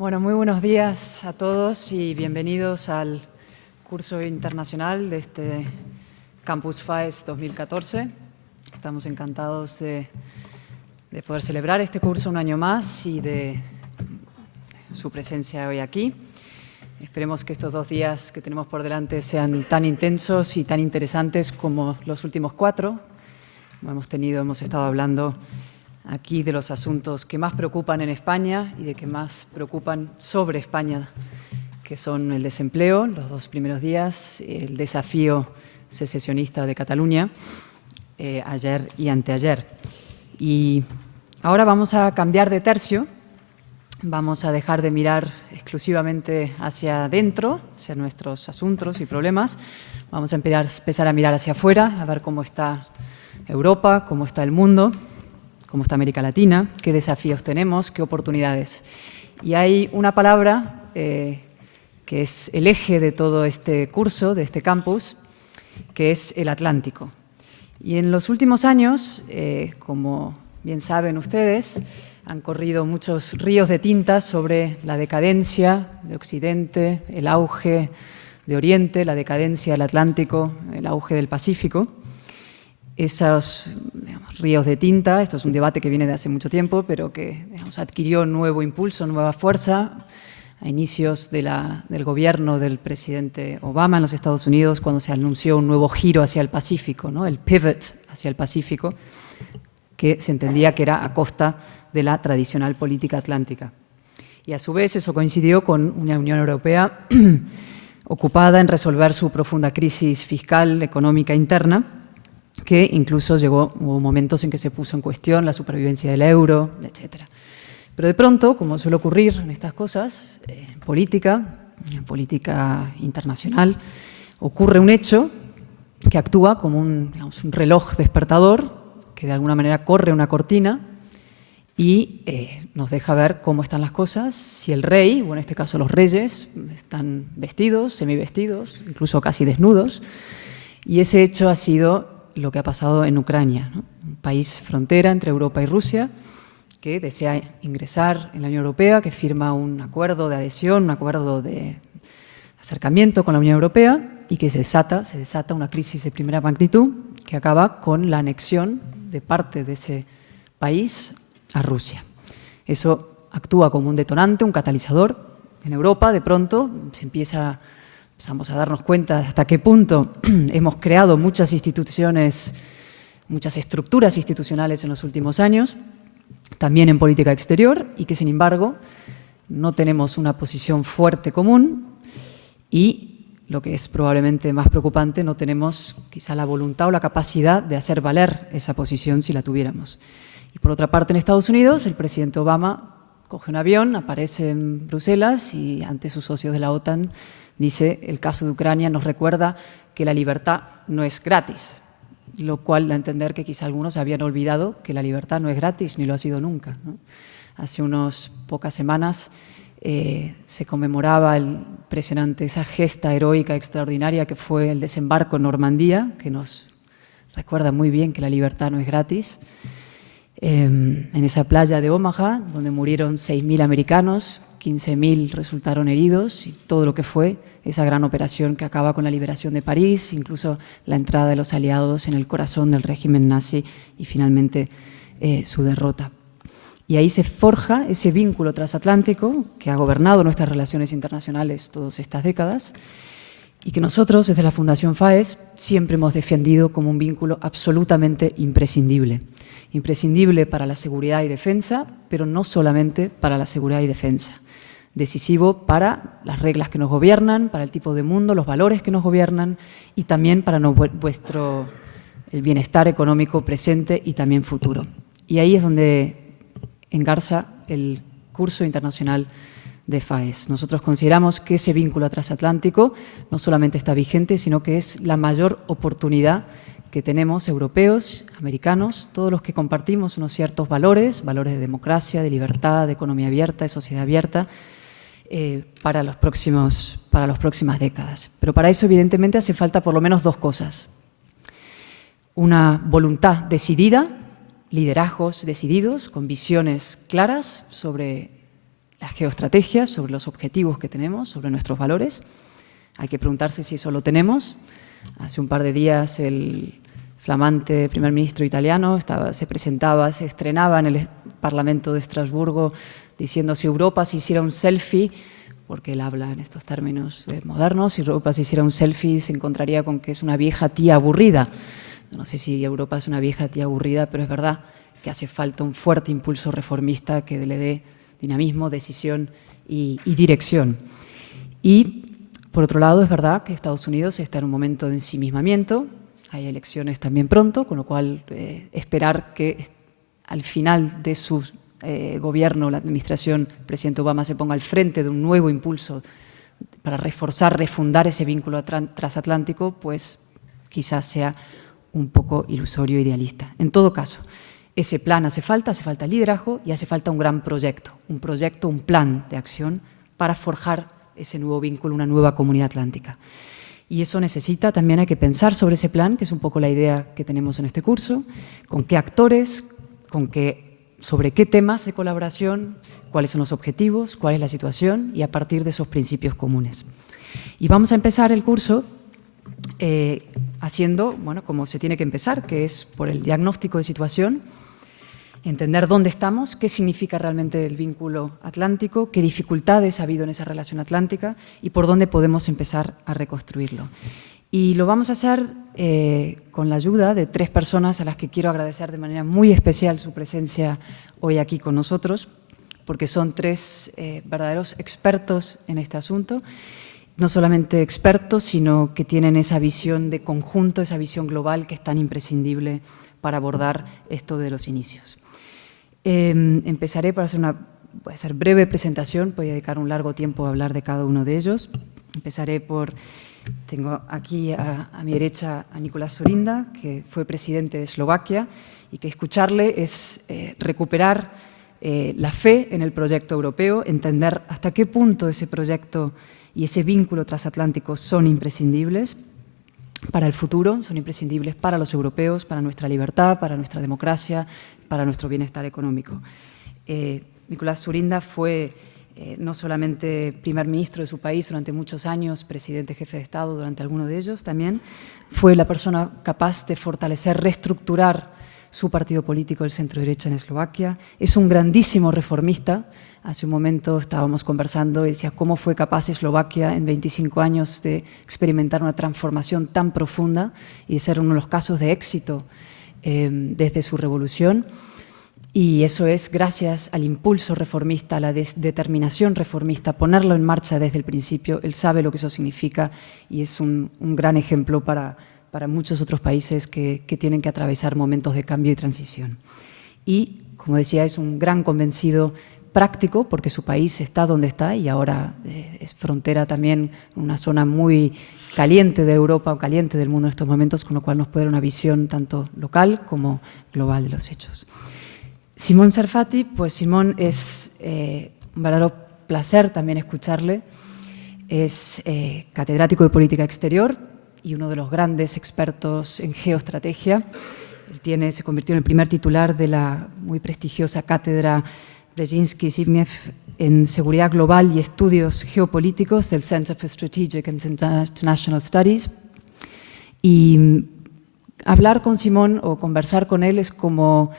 Bueno, muy buenos días a todos y bienvenidos al curso internacional de este Campus FAES 2014. Estamos encantados de poder celebrar este curso un año más y de su presencia hoy aquí. Esperemos que estos 2 días que tenemos por delante sean tan intensos y tan interesantes como los últimos 4. Hemos estado hablando aquí de los asuntos que más preocupan en España y de que más preocupan sobre España, que son el desempleo, los 2 primeros días, el desafío secesionista de Cataluña, ayer y anteayer. Y ahora vamos a cambiar de tercio, vamos a dejar de mirar exclusivamente hacia adentro, hacia nuestros asuntos y problemas, vamos a empezar a mirar hacia afuera, a ver cómo está Europa, cómo está el mundo, cómo está América Latina, qué desafíos tenemos, qué oportunidades. Y hay una palabra que es el eje de todo este curso, de este campus, que es el Atlántico. Y en los últimos años, como bien saben ustedes, han corrido muchos ríos de tinta sobre la decadencia de Occidente, el auge de Oriente, la decadencia del Atlántico, el auge del Pacífico. Esos ríos de tinta, esto es un debate que viene de hace mucho tiempo, pero que adquirió nuevo impulso, nueva fuerza a inicios del gobierno del presidente Obama en los Estados Unidos, cuando se anunció un nuevo giro hacia el Pacífico, ¿no? El pivot hacia el Pacífico, que se entendía que era a costa de la tradicional política atlántica. Y a su vez eso coincidió con una Unión Europea ocupada en resolver su profunda crisis fiscal, económica interna, que incluso hubo momentos en que se puso en cuestión la supervivencia del euro, etc. Pero de pronto, como suele ocurrir en estas cosas, en política internacional, ocurre un hecho que actúa como un reloj despertador, que de alguna manera corre una cortina y nos deja ver cómo están las cosas, si el rey, o en este caso los reyes, están vestidos, semivestidos, incluso casi desnudos, y ese hecho ha sido lo que ha pasado en Ucrania, ¿no? Un país frontera entre Europa y Rusia que desea ingresar en la Unión Europea, que firma un acuerdo de adhesión, un acuerdo de acercamiento con la Unión Europea y que se desata una crisis de primera magnitud que acaba con la anexión de parte de ese país a Rusia. Eso actúa como un detonante, un catalizador. En Europa, de pronto, empezamos a darnos cuenta hasta qué punto hemos creado muchas instituciones, muchas estructuras institucionales en los últimos años, también en política exterior, y que sin embargo no tenemos una posición fuerte común y, lo que es probablemente más preocupante, no tenemos quizá la voluntad o la capacidad de hacer valer esa posición si la tuviéramos. Y por otra parte, en Estados Unidos, el presidente Obama coge un avión, aparece en Bruselas y ante sus socios de la OTAN dice: el caso de Ucrania nos recuerda que la libertad no es gratis, lo cual da a entender que quizá algunos habían olvidado que la libertad no es gratis ni lo ha sido nunca, ¿no? Hace unas pocas semanas se conmemoraba esa gesta heroica extraordinaria que fue el desembarco en Normandía, que nos recuerda muy bien que la libertad no es gratis. En esa playa de Omaha, donde murieron 6.000 americanos, 15.000 resultaron heridos, y todo lo que fue esa gran operación que acaba con la liberación de París, incluso la entrada de los aliados en el corazón del régimen nazi y finalmente su derrota. Y ahí se forja ese vínculo transatlántico que ha gobernado nuestras relaciones internacionales todas estas décadas y que nosotros desde la Fundación FAES siempre hemos defendido como un vínculo absolutamente imprescindible. Imprescindible para la seguridad y defensa, pero no solamente para la seguridad y defensa. Decisivo para las reglas que nos gobiernan, para el tipo de mundo, los valores que nos gobiernan y también para el bienestar económico presente y también futuro. Y ahí es donde engarza el curso internacional de FAES. Nosotros consideramos que ese vínculo transatlántico no solamente está vigente, sino que es la mayor oportunidad que tenemos europeos, americanos, todos los que compartimos unos ciertos valores de democracia, de libertad, de economía abierta, de sociedad abierta, para las próximas décadas. Pero para eso, evidentemente, hace falta por lo menos 2 cosas. Una voluntad decidida, liderazgos decididos, con visiones claras sobre la geoestrategia, sobre los objetivos que tenemos, sobre nuestros valores. Hay que preguntarse si eso lo tenemos. Hace un par de días el flamante primer ministro italiano se presentaba, se estrenaba en el Parlamento de Estrasburgo diciendo si Europa se hiciera un selfie, porque él habla en estos términos modernos, si Europa se hiciera un selfie se encontraría con que es una vieja tía aburrida. No sé si Europa es una vieja tía aburrida, pero es verdad que hace falta un fuerte impulso reformista que le dé dinamismo, decisión y dirección. Y, por otro lado, es verdad que Estados Unidos está en un momento de ensimismamiento, hay elecciones también pronto, con lo cual esperar que al final de su gobierno, la administración del presidente Obama se ponga al frente de un nuevo impulso para reforzar, refundar ese vínculo transatlántico, pues quizás sea un poco ilusorio e idealista. En todo caso, ese plan hace falta liderazgo y hace falta un gran proyecto, un plan de acción para forjar ese nuevo vínculo, una nueva comunidad atlántica. Y eso necesita, también hay que pensar sobre ese plan, que es un poco la idea que tenemos en este curso, con qué actores, sobre qué temas de colaboración, cuáles son los objetivos, cuál es la situación y a partir de esos principios comunes. Y vamos a empezar el curso haciendo, bueno, como se tiene que empezar, que es por el diagnóstico de situación, entender dónde estamos, qué significa realmente el vínculo atlántico, qué dificultades ha habido en esa relación atlántica y por dónde podemos empezar a reconstruirlo. Y lo vamos a hacer con la ayuda de 3 personas a las que quiero agradecer de manera muy especial su presencia hoy aquí con nosotros, porque son 3 verdaderos expertos en este asunto. No solamente expertos, sino que tienen esa visión de conjunto, esa visión global que es tan imprescindible para abordar esto de los inicios. Empezaré para voy a hacer breve presentación, voy a dedicar un largo tiempo a hablar de cada uno de ellos. Empezaré tengo aquí a mi derecha a Nicolás Dzurinda, que fue presidente de Eslovaquia, y que escucharle es recuperar la fe en el proyecto europeo, entender hasta qué punto ese proyecto y ese vínculo transatlántico son imprescindibles para el futuro, son imprescindibles para los europeos, para nuestra libertad, para nuestra democracia, para nuestro bienestar económico. Nicolás Dzurinda fue no solamente primer ministro de su país durante muchos años, presidente, jefe de Estado durante alguno de ellos, también fue la persona capaz de fortalecer, reestructurar su partido político, el centro-derecha en Eslovaquia. Es un grandísimo reformista. Hace un momento estábamos conversando y decía cómo fue capaz Eslovaquia en 25 años de experimentar una transformación tan profunda y de ser uno de los casos de éxito desde su revolución. Y eso es gracias al impulso reformista, a la determinación reformista, ponerlo en marcha desde el principio. Él sabe lo que eso significa y es un gran ejemplo para muchos otros países que tienen que atravesar momentos de cambio y transición. Y, como decía, es un gran convencido práctico porque su país está donde está y ahora es frontera también, una zona muy caliente de Europa o caliente del mundo en estos momentos, con lo cual nos puede dar una visión tanto local como global de los hechos. Simón Sarfati, pues Simón es un verdadero placer también escucharle. Es catedrático de Política Exterior y uno de los grandes expertos en geoestrategia. Él se convirtió en el primer titular de la muy prestigiosa cátedra Brzezinski-Zbigniew en Seguridad Global y Estudios Geopolíticos del Center for Strategic and International Studies. Y hablar con Simón o conversar con él es como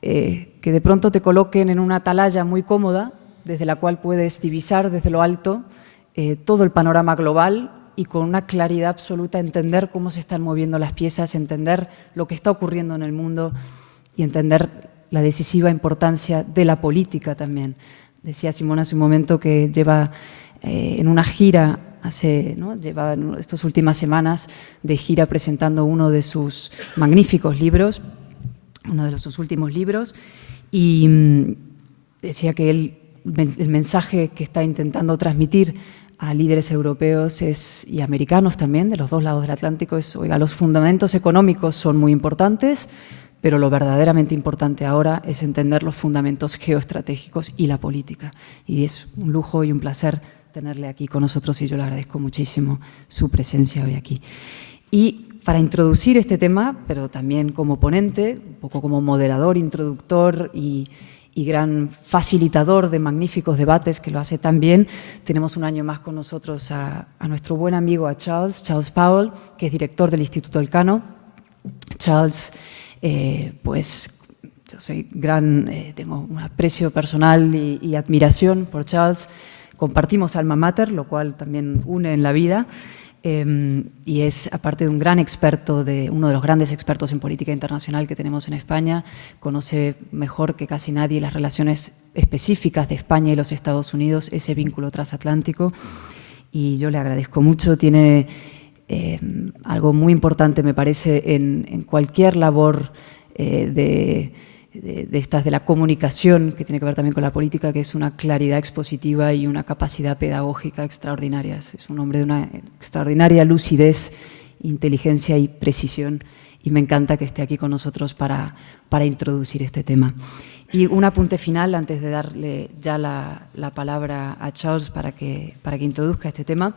que de pronto te coloquen en una atalaya muy cómoda, desde la cual puedes divisar desde lo alto todo el panorama global y con una claridad absoluta entender cómo se están moviendo las piezas, entender lo que está ocurriendo en el mundo y entender la decisiva importancia de la política también. Decía Simón hace un momento que lleva en una gira, lleva estas últimas semanas de gira presentando uno de sus magníficos libros, uno de sus últimos libros, y decía que el mensaje que está intentando transmitir a líderes europeos y americanos también, de los dos lados del Atlántico, es, oiga, los fundamentos económicos son muy importantes, pero lo verdaderamente importante ahora es entender los fundamentos geoestratégicos y la política. Y es un lujo y un placer tenerle aquí con nosotros y yo le agradezco muchísimo su presencia hoy aquí. Y para introducir este tema, pero también como ponente, un poco como moderador, introductor y y gran facilitador de magníficos debates, que lo hace tan bien. Tenemos un año más con nosotros a nuestro buen amigo, a Charles Powell, que es director del Instituto Elcano. Charles, pues yo soy tengo un aprecio personal y admiración por Charles. Compartimos alma mater, lo cual también une en la vida. Y es, aparte de un gran experto, uno de los grandes expertos en política internacional que tenemos en España, conoce mejor que casi nadie las relaciones específicas de España y los Estados Unidos, ese vínculo transatlántico, y yo le agradezco mucho. Tiene algo muy importante, me parece, en cualquier labor de la comunicación, que tiene que ver también con la política, que es una claridad expositiva y una capacidad pedagógica extraordinarias. Es un hombre de una extraordinaria lucidez, inteligencia y precisión, y me encanta que esté aquí con nosotros para introducir este tema. Y un apunte final, antes de darle ya la palabra a Charles para que introduzca este tema.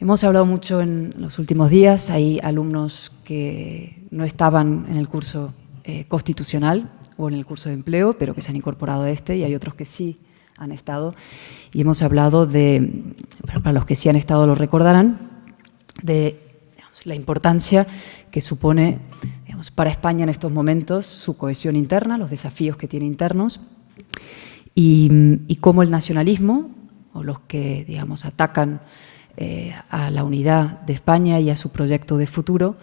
Hemos hablado mucho en los últimos días, hay alumnos que no estaban en el curso constitucional o en el curso de empleo, pero que se han incorporado a este, y hay otros que sí han estado. Y hemos hablado para los que sí han estado lo recordarán, de la importancia que supone para España en estos momentos su cohesión interna, los desafíos que tiene internos, y cómo el nacionalismo, o los que atacan a la unidad de España y a su proyecto de futuro,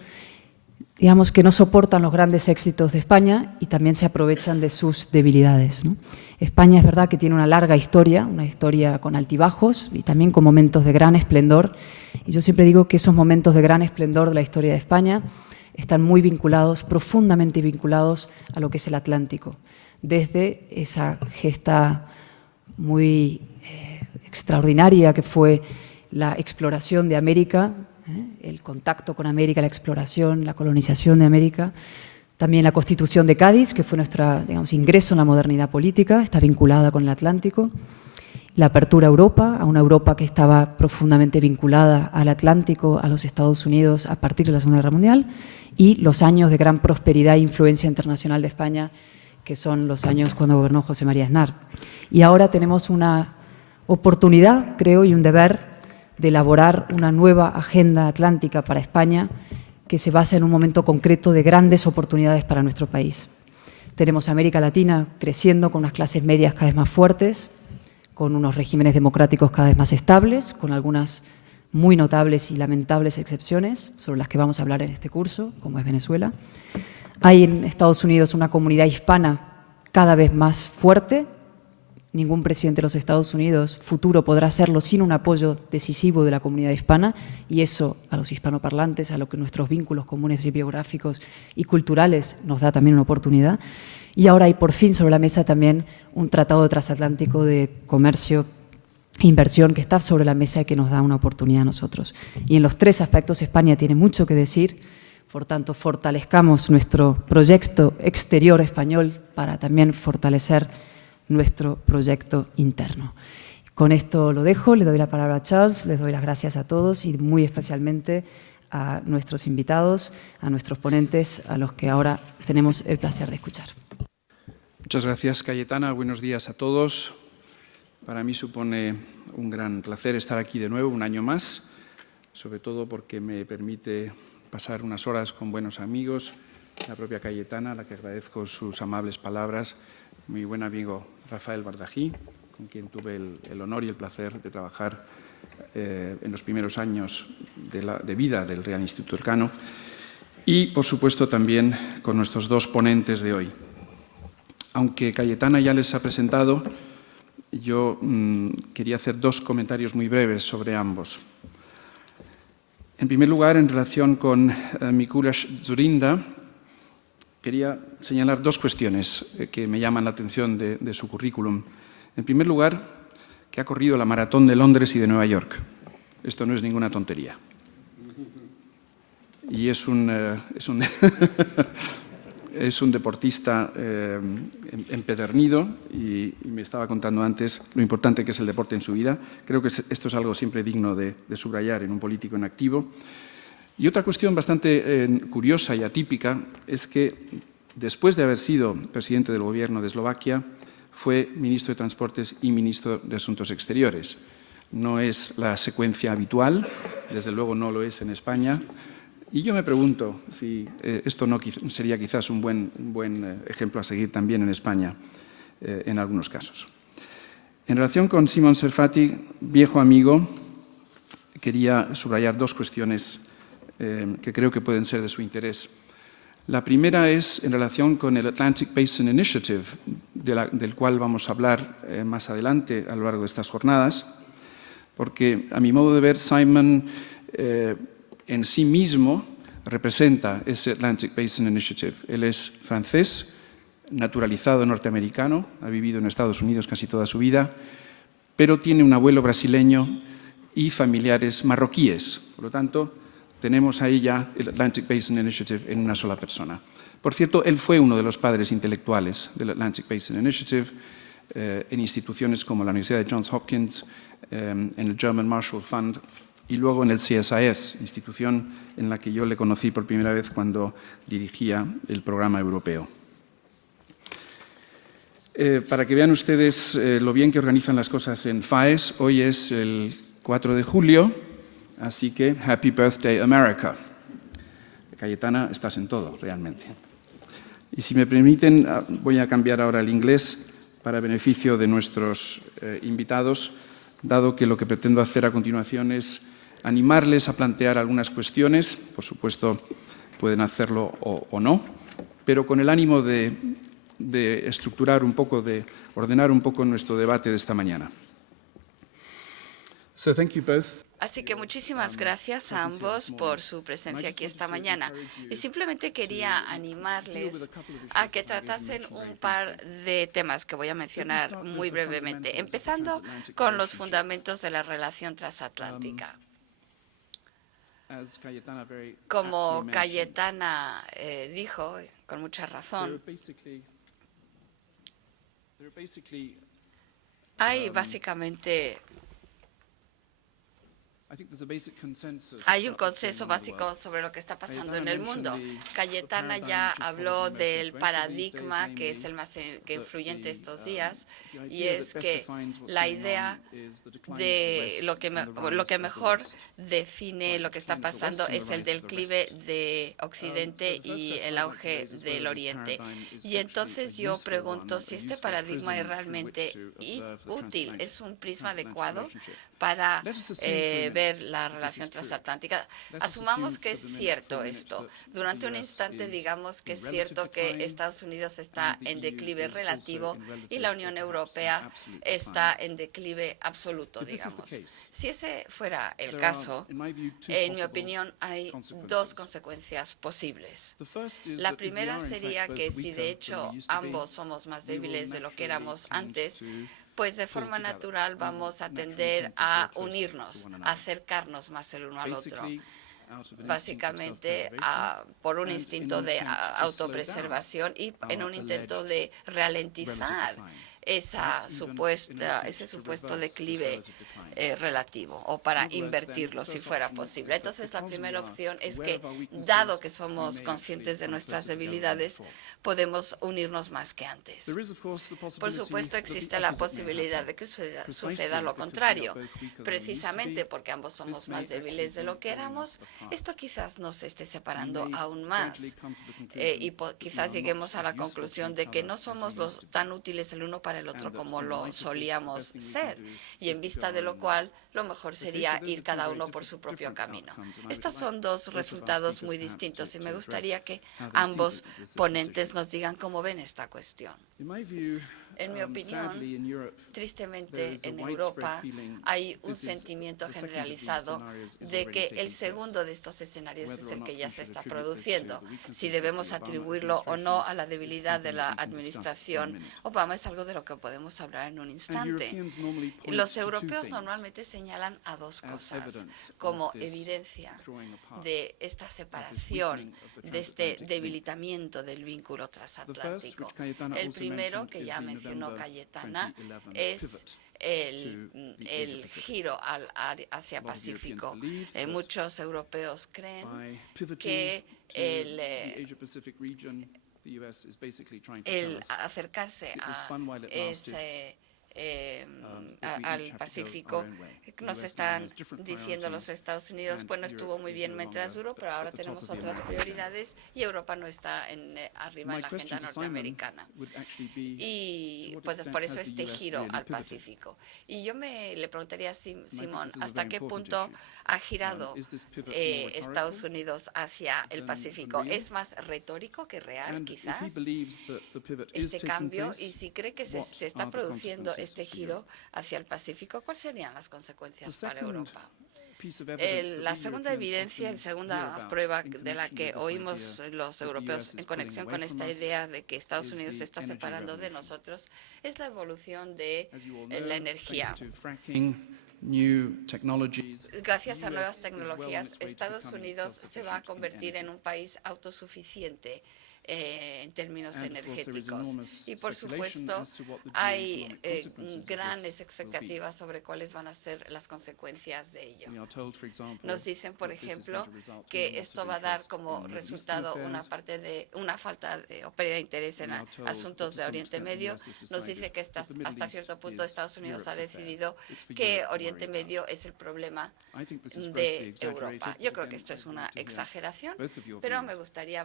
que no soportan los grandes éxitos de España y también se aprovechan de sus debilidades, ¿no? España es verdad que tiene una larga historia, una historia con altibajos y también con momentos de gran esplendor. Y yo siempre digo que esos momentos de gran esplendor de la historia de España están muy vinculados, profundamente vinculados a lo que es el Atlántico. Desde esa gesta muy extraordinaria que fue la exploración de América, el contacto con América, la exploración, la colonización de América. También la Constitución de Cádiz, que fue nuestro ingreso en la modernidad política, está vinculada con el Atlántico. La apertura a Europa, a una Europa que estaba profundamente vinculada al Atlántico, a los Estados Unidos a partir de la Segunda Guerra Mundial, y los años de gran prosperidad e influencia internacional de España, que son los años cuando gobernó José María Aznar. Y ahora tenemos una oportunidad, creo, y un deber de elaborar una nueva agenda atlántica para España que se basa en un momento concreto de grandes oportunidades para nuestro país. Tenemos América Latina creciendo con unas clases medias cada vez más fuertes, con unos regímenes democráticos cada vez más estables, con algunas muy notables y lamentables excepciones, sobre las que vamos a hablar en este curso, como es Venezuela. Hay en Estados Unidos una comunidad hispana cada vez más fuerte. Ningún presidente de los Estados Unidos futuro podrá hacerlo sin un apoyo decisivo de la comunidad hispana, y eso a los hispanoparlantes, a lo que nuestros vínculos comunes y biográficos y culturales nos da también una oportunidad. Y ahora hay por fin sobre la mesa también un tratado transatlántico de comercio e inversión que está sobre la mesa y que nos da una oportunidad a nosotros. Y en los tres aspectos España tiene mucho que decir, por tanto fortalezcamos nuestro proyecto exterior español para también fortalecer nuestro proyecto interno. Con esto lo dejo, le doy la palabra a Charles, les doy las gracias a todos y muy especialmente a nuestros invitados, a nuestros ponentes, a los que ahora tenemos el placer de escuchar. Muchas gracias, Cayetana. Buenos días a todos. Para mí supone un gran placer estar aquí de nuevo, un año más, sobre todo porque me permite pasar unas horas con buenos amigos, la propia Cayetana, a la que agradezco sus amables palabras, mi buen amigo Rafael Bardají, con quien tuve el honor y el placer de trabajar en los primeros años de vida del Real Instituto Elcano, y, por supuesto, también con nuestros dos ponentes de hoy. Aunque Cayetana ya les ha presentado, yo quería hacer dos comentarios muy breves sobre ambos. En primer lugar, en relación con Mikuláš Dzurinda, quería señalar dos cuestiones que me llaman la atención de su currículum. En primer lugar, que ha corrido la maratón de Londres y de Nueva York. Esto no es ninguna tontería. Y es un deportista empedernido y me estaba contando antes lo importante que es el deporte en su vida. Creo que esto es algo siempre digno de subrayar en un político en activo. Y otra cuestión bastante curiosa y atípica es que después de haber sido presidente del gobierno de Eslovaquia, fue ministro de Transportes y ministro de Asuntos Exteriores. No es la secuencia habitual, desde luego no lo es en España. Y yo me pregunto si esto no sería quizás un buen ejemplo a seguir también en España, en algunos casos. En relación con Simon Serfati, viejo amigo, quería subrayar dos cuestiones que creo que pueden ser de su interés. La primera es en relación con el Atlantic Basin Initiative, del cual vamos a hablar más adelante a lo largo de estas jornadas, porque a mi modo de ver, Simon en sí mismo representa ese Atlantic Basin Initiative. Él es francés, naturalizado norteamericano, ha vivido en Estados Unidos casi toda su vida, pero tiene un abuelo brasileño y familiares marroquíes. Por lo tanto, tenemos ahí ya el Atlantic Basin Initiative en una sola persona. Por cierto, él fue uno de los padres intelectuales del Atlantic Basin Initiative en instituciones como la Universidad de Johns Hopkins, en el German Marshall Fund y luego en el CSIS, institución en la que yo le conocí por primera vez cuando dirigía el programa europeo. Para que vean ustedes lo bien que organizan las cosas en FAES, hoy es el 4 de julio, así que Happy Birthday America. Cayetana, estás en todo, realmente. Y si me permiten, voy a cambiar ahora al inglés para beneficio de nuestros invitados, dado que lo que pretendo hacer a continuación es animarles a plantear algunas cuestiones, por supuesto pueden hacerlo o no, pero con el ánimo de estructurar un poco, de ordenar un poco nuestro debate de esta mañana. So thank you both. Así que muchísimas gracias a ambos por su presencia aquí esta mañana. Y simplemente quería animarles a que tratasen un par de temas que voy a mencionar muy brevemente, empezando con los fundamentos de la relación transatlántica. Como Cayetana dijo, con mucha razón, hay básicamente hay un consenso básico sobre lo que está pasando en el mundo. Cayetana ya habló del paradigma que es el más influyente estos días, y es que la idea de lo que mejor define lo que está pasando es el declive de Occidente y el auge del Oriente. Y entonces yo pregunto si este paradigma es realmente útil, es un prisma adecuado para ver la relación transatlántica. Asumamos que es cierto esto. Durante un instante digamos que es cierto que Estados Unidos está en declive relativo y la Unión Europea está en declive absoluto, digamos. Si ese fuera el caso, en mi opinión hay dos consecuencias posibles. La primera sería que si de hecho ambos somos más débiles de lo que éramos antes, pues de forma natural vamos a tender a unirnos, a acercarnos más el uno al otro, básicamente por un instinto de autopreservación y en un intento de ralentizar ese supuesto declive relativo, o para invertirlo si fuera posible. Entonces, la primera opción es que, dado que somos conscientes de nuestras debilidades, podemos unirnos más que antes. Por supuesto, existe la posibilidad de que suceda lo contrario. Precisamente porque ambos somos más débiles de lo que éramos, esto quizás nos esté separando aún más y quizás lleguemos a la conclusión de que no somos tan útiles el uno para el otro como lo solíamos ser, y en vista de lo cual lo mejor sería ir cada uno por su propio camino. Estos son dos resultados muy distintos y me gustaría que ambos ponentes nos digan cómo ven esta cuestión. En mi opinión, tristemente en Europa hay un sentimiento generalizado de que el segundo de estos escenarios es el que ya se está produciendo. Si debemos atribuirlo o no a la debilidad de la administración Obama es algo de lo que podemos hablar en un instante. Los europeos normalmente señalan a dos cosas como evidencia de esta separación, de este debilitamiento del vínculo transatlántico. El primero, que ya mencionó Cayetana, es el giro al Asia-Pacífico. Muchos europeos creen que el acercarse al Pacífico. Nos están diciendo los Estados Unidos, bueno, estuvo muy bien mientras duró, pero ahora tenemos otras prioridades y Europa no está arriba en la agenda norteamericana. Y pues por eso este giro al Pacífico. Y yo le preguntaría a Simón, ¿hasta qué punto ha girado Estados Unidos hacia el Pacífico? ¿Es más retórico que real, quizás, este cambio? Y si cree que se está produciendo este giro hacia el Pacífico, ¿cuáles serían las consecuencias para Europa? La segunda evidencia, la segunda prueba de la que oímos los europeos en conexión con esta idea de que Estados Unidos se está separando de nosotros es la evolución de la energía. Gracias a nuevas tecnologías, Estados Unidos se va a convertir en un país autosuficiente en términos energéticos. Y por supuesto, hay grandes expectativas sobre cuáles van a ser las consecuencias de ello. Nos dicen, por ejemplo, que esto va a dar como resultado una falta de o pérdida de interés en asuntos de Oriente Medio. Nos dice que hasta cierto punto Estados Unidos ha decidido que Oriente Medio es el problema de Europa. Yo creo que esto es una exageración, pero me gustaría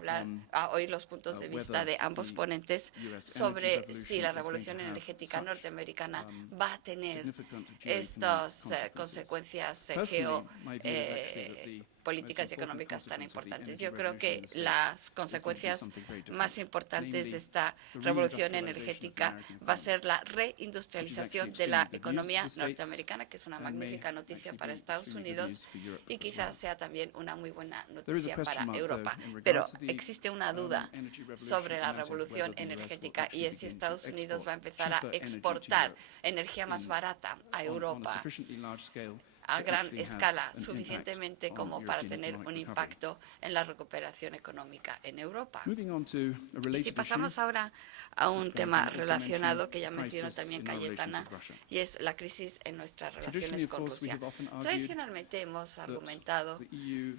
oír los puntos de vista de ambos ponentes sobre si la revolución energética norteamericana va a tener estas consecuencias políticas y económicas tan importantes. Yo creo que las consecuencias más importantes de esta revolución energética va a ser la reindustrialización de la economía norteamericana, que es una magnífica noticia para Estados Unidos y quizás sea también una muy buena noticia para Europa. Pero existe una duda sobre la revolución energética y es si Estados Unidos va a empezar a exportar energía más barata a Europa a gran escala, suficientemente como para tener un impacto en la recuperación económica en Europa. Y si pasamos ahora a un tema relacionado que ya mencionó también Cayetana, y es la crisis en nuestras relaciones con Rusia. Tradicionalmente hemos argumentado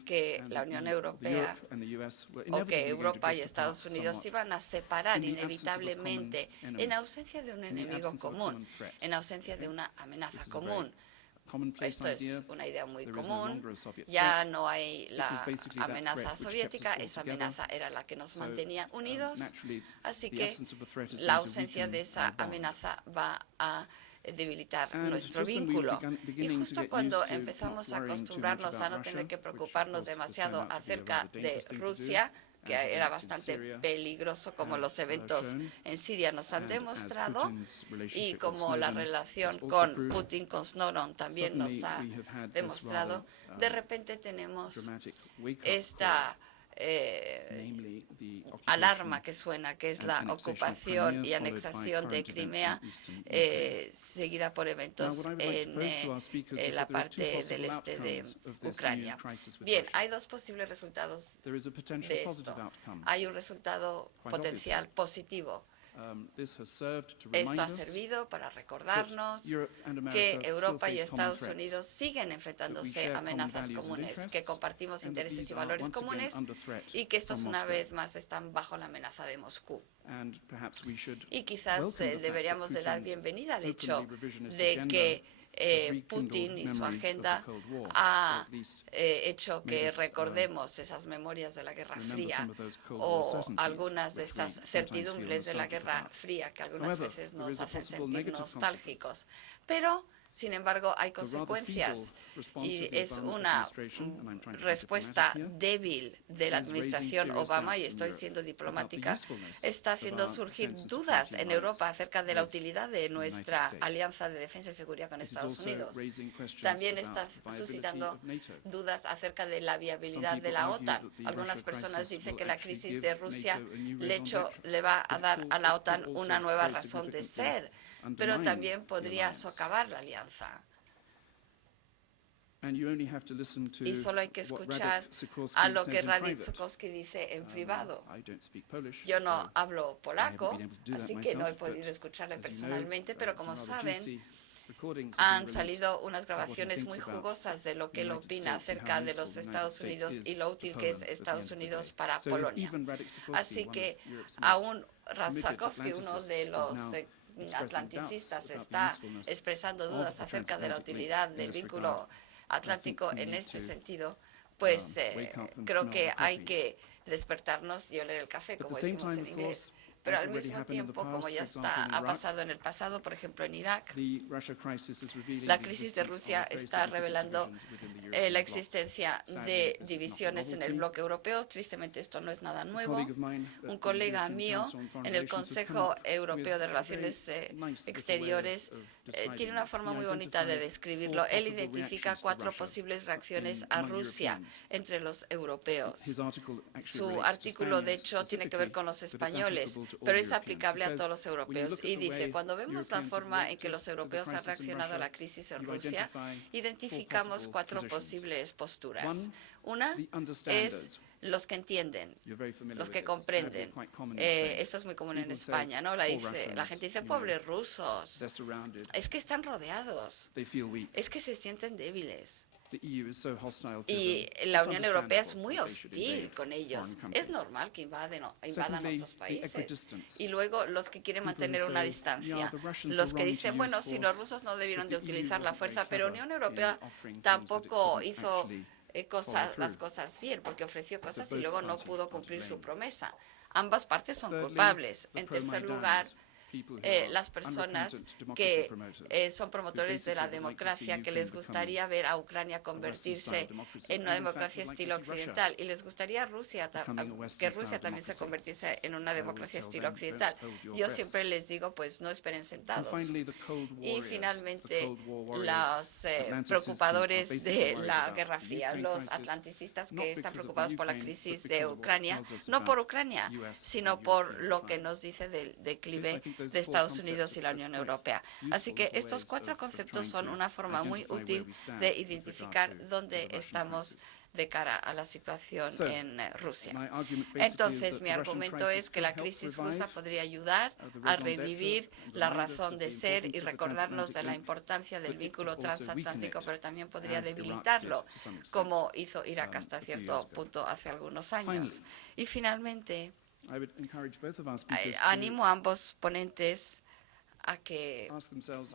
que la Unión Europea o que Europa y Estados Unidos se iban a separar inevitablemente en ausencia de un enemigo común, en ausencia de una amenaza común. Esto es una idea muy común. Ya no hay la amenaza soviética, esa amenaza era la que nos mantenía unidos, así que la ausencia de esa amenaza va a debilitar nuestro vínculo. Y justo cuando empezamos a acostumbrarnos a no tener que preocuparnos demasiado acerca de Rusia, que era bastante peligroso, como los eventos en Siria nos han demostrado, y como la relación con Putin, con Snowden, también nos ha demostrado, de repente tenemos esta alarma que suena, que es la ocupación y anexación de Crimea, seguida por eventos en la parte del este de Ucrania. Bien, hay dos posibles resultados de esto. Hay un resultado potencial positivo. Esto ha servido para recordarnos que Europa y Estados Unidos siguen enfrentándose a amenazas comunes, que compartimos intereses y valores comunes y que estos una vez más están bajo la amenaza de Moscú. Y quizás deberíamos de dar bienvenida al hecho de que Putin y su agenda ha hecho que recordemos esas memorias de la Guerra Fría o algunas de estas certidumbres de la Guerra Fría que algunas veces nos hacen sentir nostálgicos. Pero sin embargo, hay consecuencias y es una respuesta débil de la administración Obama, y estoy siendo diplomática, está haciendo surgir dudas en Europa acerca de la utilidad de nuestra alianza de defensa y seguridad con Estados Unidos. También está suscitando dudas acerca de la viabilidad de la OTAN. Algunas personas dicen que la crisis de Rusia le va a dar a la OTAN una nueva razón de ser, pero también podría socavar la alianza. Y solo hay que escuchar a lo que Radek Sikorski dice en privado. Yo no hablo polaco, así que no he podido escucharle personalmente, pero como saben, han salido unas grabaciones muy jugosas de lo que él opina acerca de los Estados Unidos y lo útil que es Estados Unidos para Polonia. Así que aún Radzakowski, uno de los atlanticistas, está expresando dudas acerca de la utilidad del vínculo atlántico en este sentido, pues creo que hay que despertarnos y oler el café, como decimos en inglés. Pero al mismo tiempo, como ya ha pasado en el pasado, por ejemplo en Irak, la crisis de Rusia está revelando la existencia de divisiones en el bloque europeo. Tristemente esto no es nada nuevo. Un colega mío en el Consejo Europeo de Relaciones Exteriores tiene una forma muy bonita de describirlo. Él identifica 4 posibles reacciones a Rusia entre los europeos. Su artículo, de hecho, tiene que ver con los españoles, pero es aplicable a todos los europeos. Y dice, cuando vemos la forma en que los europeos han reaccionado a la crisis en Rusia, identificamos 4 posibles posturas. Una es los que entienden, los que comprenden. Esto es muy común en España, ¿no? La gente dice, pobres rusos, es que están rodeados, es que se sienten débiles. Y la Unión Europea es muy hostil con ellos. Es normal que invadan otros países. Y luego los que quieren mantener una distancia. Los que dicen, bueno, sí, los rusos no debieron de utilizar la fuerza, pero la Unión Europea tampoco hizo las cosas bien, porque ofreció cosas y luego no pudo cumplir su promesa. Ambas partes son culpables. En tercer lugar, las personas que son promotores de la democracia, que les gustaría ver a Ucrania convertirse en una democracia estilo occidental y les gustaría que Rusia también se convirtiese en una democracia estilo occidental. Yo siempre les digo, pues no esperen sentados. Y finalmente, los preocupadores de la Guerra Fría, los atlanticistas que están preocupados por la crisis de Ucrania, no por Ucrania, sino por lo que nos dice del declive de Estados Unidos y la Unión Europea. Así que estos 4 conceptos son una forma muy útil de identificar dónde estamos de cara a la situación en Rusia. Entonces, mi argumento es que la crisis rusa podría ayudar a revivir la razón de ser y recordarnos de la importancia del vínculo transatlántico, pero también podría debilitarlo, como hizo Irak hasta cierto punto hace algunos años. Y finalmente, animo a ambos ponentes a que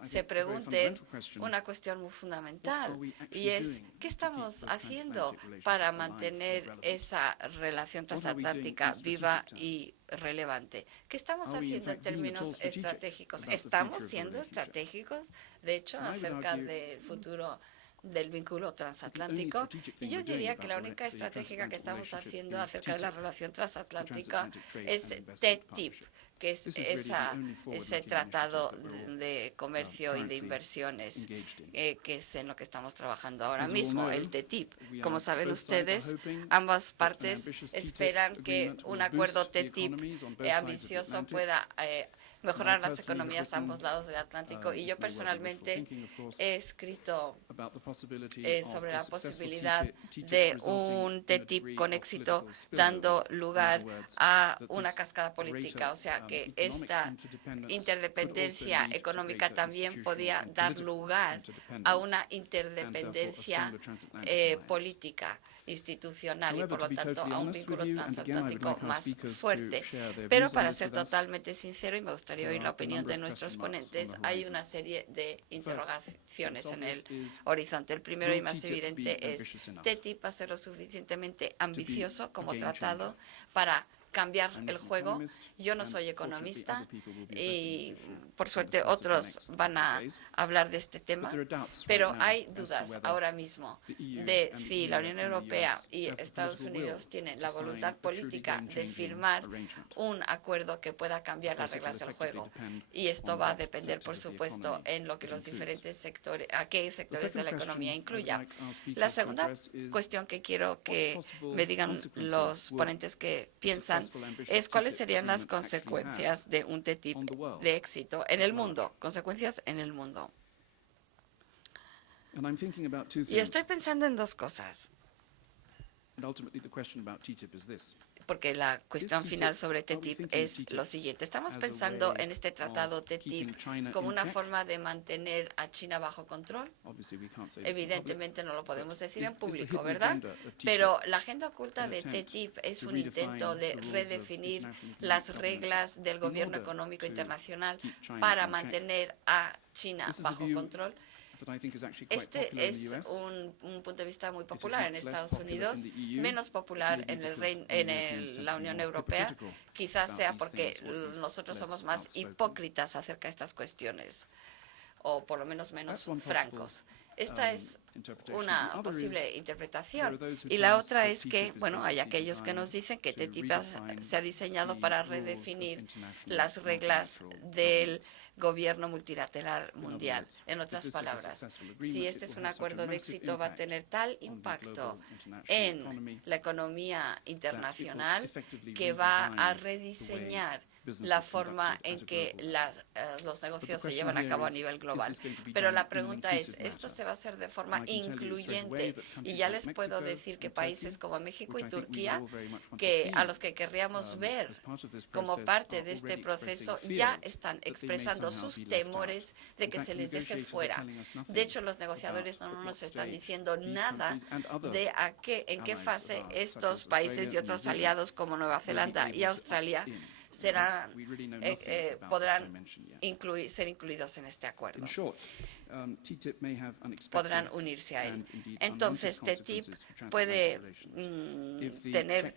se pregunten una cuestión muy fundamental, y es, ¿qué estamos haciendo para mantener esa relación transatlántica viva y relevante? ¿Qué estamos haciendo en términos estratégicos? ¿Estamos siendo estratégicos, de hecho, acerca del futuro del vínculo transatlántico? Y yo diría que la única estrategia que estamos haciendo acerca de la relación transatlántica es TTIP, que es ese tratado de comercio y de inversiones, que es en lo que estamos trabajando ahora mismo, el TTIP. Como saben ustedes, ambas partes esperan que un acuerdo TTIP ambicioso pueda mejorar las economías a ambos lados del Atlántico, y yo personalmente he escrito sobre la posibilidad de un TTIP con éxito, dando lugar a una cascada política, o sea que esta interdependencia económica también podía dar lugar a una interdependencia política, institucional, y por lo tanto a un vínculo transatlántico más fuerte. Pero para ser totalmente sincero, y me gustaría oír la opinión de nuestros ponentes, hay una serie de interrogaciones en el horizonte. El primero y más evidente es, ¿TTIP va a ser lo suficientemente ambicioso como tratado para cambiar el juego? Yo no soy economista y, por suerte, otros van a hablar de este tema, pero hay dudas ahora mismo de si la Unión Europea y Estados Unidos tienen la voluntad política de firmar un acuerdo que pueda cambiar las reglas del juego. Y esto va a depender, por supuesto, en lo que los diferentes sectores, a qué sectores de la economía incluya. La segunda cuestión que quiero que me digan los ponentes que piensan es cuáles serían las consecuencias de un TTIP de éxito en el mundo, consecuencias en el mundo. Y estoy pensando en 2 cosas. porque la cuestión final sobre TTIP es lo siguiente. Estamos pensando en este tratado TTIP como una forma de mantener a China bajo control. Evidentemente no lo podemos decir en público, ¿verdad? Pero la agenda oculta de TTIP es un intento de redefinir las reglas del gobierno económico internacional para mantener a China bajo control. Este es un punto de vista muy popular en Estados Unidos, menos popular en la Unión Europea. Quizás sea porque nosotros somos más hipócritas acerca de estas cuestiones, o por lo menos menos francos. Esta es una posible interpretación. Y la otra es que, bueno, hay aquellos que nos dicen que TTIP se ha diseñado para redefinir las reglas del gobierno multilateral mundial. En otras palabras, si este es un acuerdo de éxito, va a tener tal impacto en la economía internacional que va a rediseñar la forma en que los negocios se llevan a cabo a nivel global. Pero la pregunta es, ¿esto se va a hacer de forma incluyente? Y ya les puedo decir que países como México y Turquía, a los que querríamos ver como parte de este proceso, ya están expresando sus temores de que se les deje fuera. De hecho, los negociadores no nos están diciendo nada de en qué fase estos países y otros aliados como Nueva Zelanda y Australia podrán ser incluidos en este acuerdo. Podrán unirse a él. Entonces, TTIP puede tener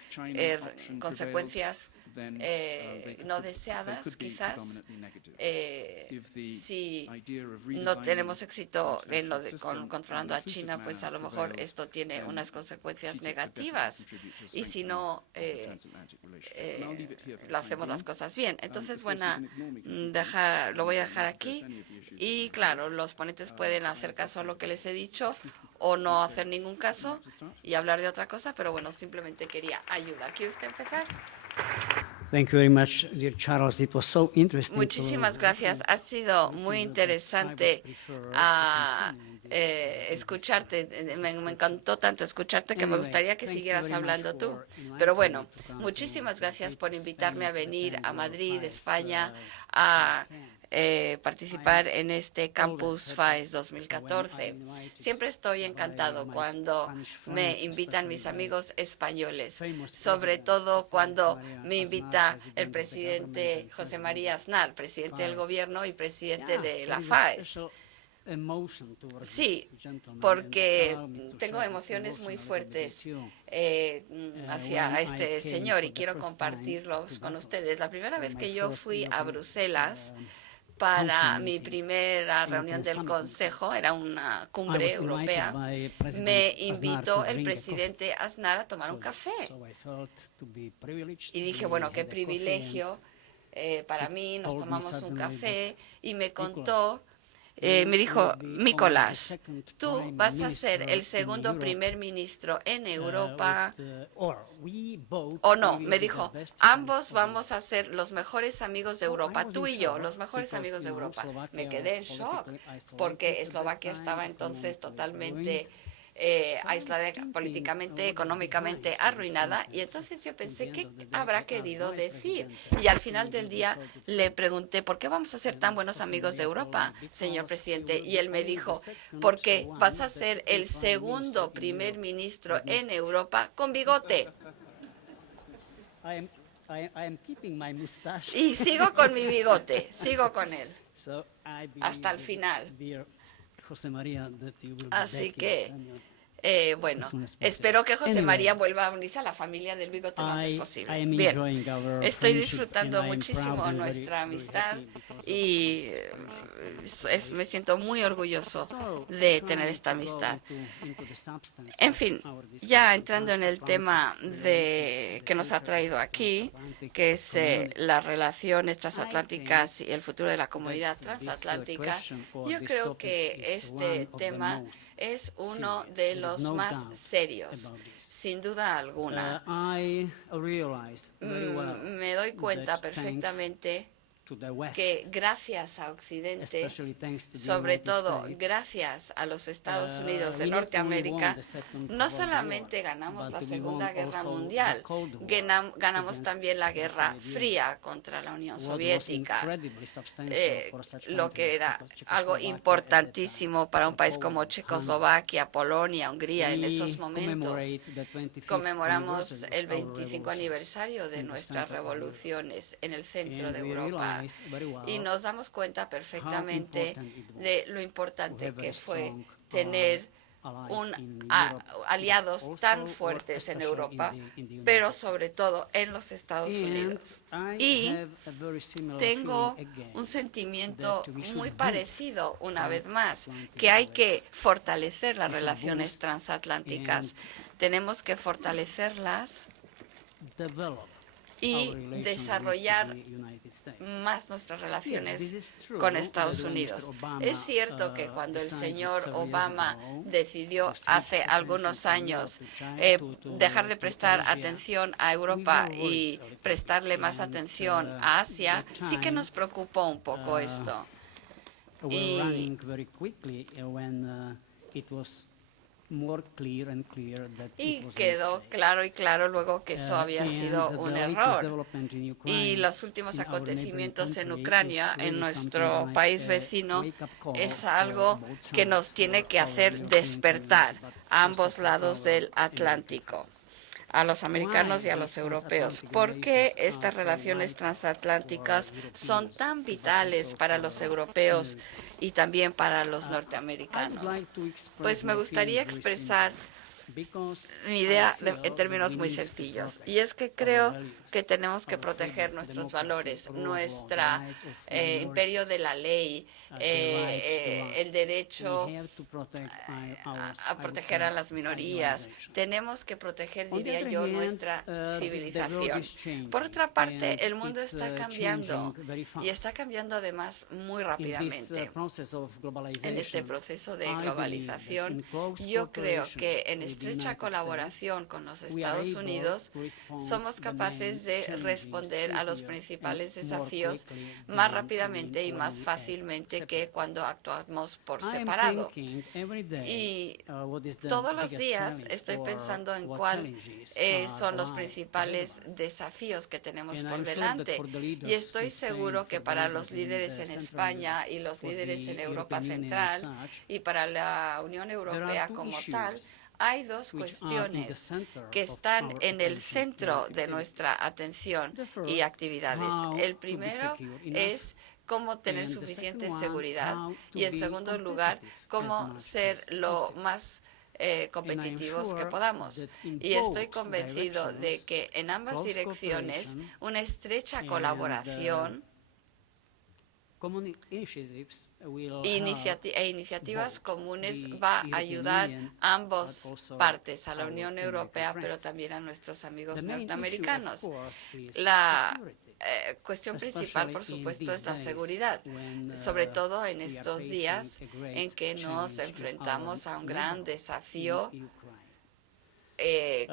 consecuencias no deseadas, quizás. Si no tenemos éxito en controlando a China, pues a lo mejor esto tiene unas consecuencias negativas. Y si no lo hacemos las cosas bien. Entonces, lo voy a dejar aquí. Y claro, los ponentes pueden hacer caso a lo que les he dicho o no hacer ningún caso y hablar de otra cosa, pero bueno, simplemente quería ayudar. ¿Quiere usted empezar? Thank you very much, dear Charles. It was so interesting. Muchísimas gracias. Ha sido muy interesante escucharte. Me encantó tanto escucharte que me gustaría que siguieras hablando tú. Pero bueno, muchísimas gracias por invitarme a venir a Madrid, España, a participar en este Campus FAES 2014. Siempre estoy encantado cuando me invitan mis amigos españoles, sobre todo cuando me invita el presidente José María Aznar, presidente del gobierno y presidente de la FAES. Sí, porque tengo emociones muy fuertes hacia este señor y quiero compartirlos con ustedes. La primera vez que yo fui a Bruselas para mi primera reunión del Consejo, era una cumbre europea, me invitó el presidente Aznar a tomar un café. Y dije, bueno, qué privilegio para mí, nos tomamos un café y me contó, me dijo, Nicolás, tú vas a ser el segundo primer ministro en Europa, o no, me dijo, ambos vamos a ser los mejores amigos de Europa, tú y yo, los mejores amigos de Europa. Me quedé en shock, porque Eslovaquia estaba entonces totalmente aislada políticamente, económicamente arruinada, y entonces yo pensé, ¿qué habrá querido decir? Y al final del día le pregunté, ¿por qué vamos a ser tan buenos amigos de Europa, señor presidente? Y él me dijo, porque vas a ser el segundo primer ministro en Europa con bigote. Y sigo con mi bigote, sigo con él, hasta el final. Así que, bueno, espero que José María vuelva a unirse a la familia del bigote lo antes posible. Bien, estoy disfrutando muchísimo nuestra amistad y me siento muy orgulloso de tener esta amistad. En fin, ya entrando en el tema que nos ha traído aquí, que es las relaciones transatlánticas y el futuro de la comunidad transatlántica, yo creo que este tema es uno de los más serios, sin duda alguna. Me doy cuenta perfectamente que gracias a Occidente, sobre todo gracias a los Estados Unidos de Norteamérica, no solamente ganamos la Segunda Guerra Mundial, ganamos también la Guerra Fría contra la Unión Soviética, lo que era algo importantísimo para un país como Checoslovaquia, Polonia, Hungría en esos momentos. Conmemoramos el 25 aniversario de nuestras revoluciones en el centro de Europa y nos damos cuenta perfectamente de lo importante que fue tener aliados tan fuertes en Europa, pero sobre todo en los Estados Unidos. Y tengo un sentimiento muy parecido, una vez más, que hay que fortalecer las relaciones transatlánticas. Tenemos que fortalecerlas y desarrollar más nuestras relaciones con Estados Unidos. Es cierto que cuando el señor Obama decidió hace algunos años dejar de prestar atención a Europa y prestarle más atención a Asia, sí que nos preocupó un poco esto. Y quedó claro y claro luego que eso había sido un error. Y los últimos acontecimientos en Ucrania, en nuestro país vecino, es algo que nos tiene que hacer despertar a ambos lados del Atlántico, a los americanos y a los europeos. ¿Por qué estas relaciones transatlánticas son tan vitales para los europeos y también para los norteamericanos? Pues me gustaría expresar mi idea en términos muy sencillos. Y es que creo que tenemos que proteger nuestros valores, nuestro imperio de la ley, el derecho a proteger a las minorías. Tenemos que proteger, diría yo, nuestra civilización. Por otra parte, el mundo está cambiando y está cambiando además muy rápidamente. En este proceso de globalización, yo creo que en estrecha colaboración con los Estados Unidos somos capaces de responder a los principales desafíos más rápidamente y más fácilmente que cuando actuamos por separado. Y todos los días estoy pensando en cuáles son los principales desafíos que tenemos por delante. Y estoy seguro que para los líderes en España y los líderes en Europa Central y para la Unión Europea como tal, hay dos cuestiones que están en el centro de nuestra atención y actividades. El primero es cómo tener suficiente seguridad y, en segundo lugar, cómo ser lo más competitivos que podamos. Y estoy convencido de que en ambas direcciones una estrecha colaboración iniciativas comunes va a ayudar a ambas partes, a la Unión Europea, pero también a nuestros amigos norteamericanos. La cuestión principal, por supuesto, es la seguridad, sobre todo en estos días en que nos enfrentamos a un gran desafío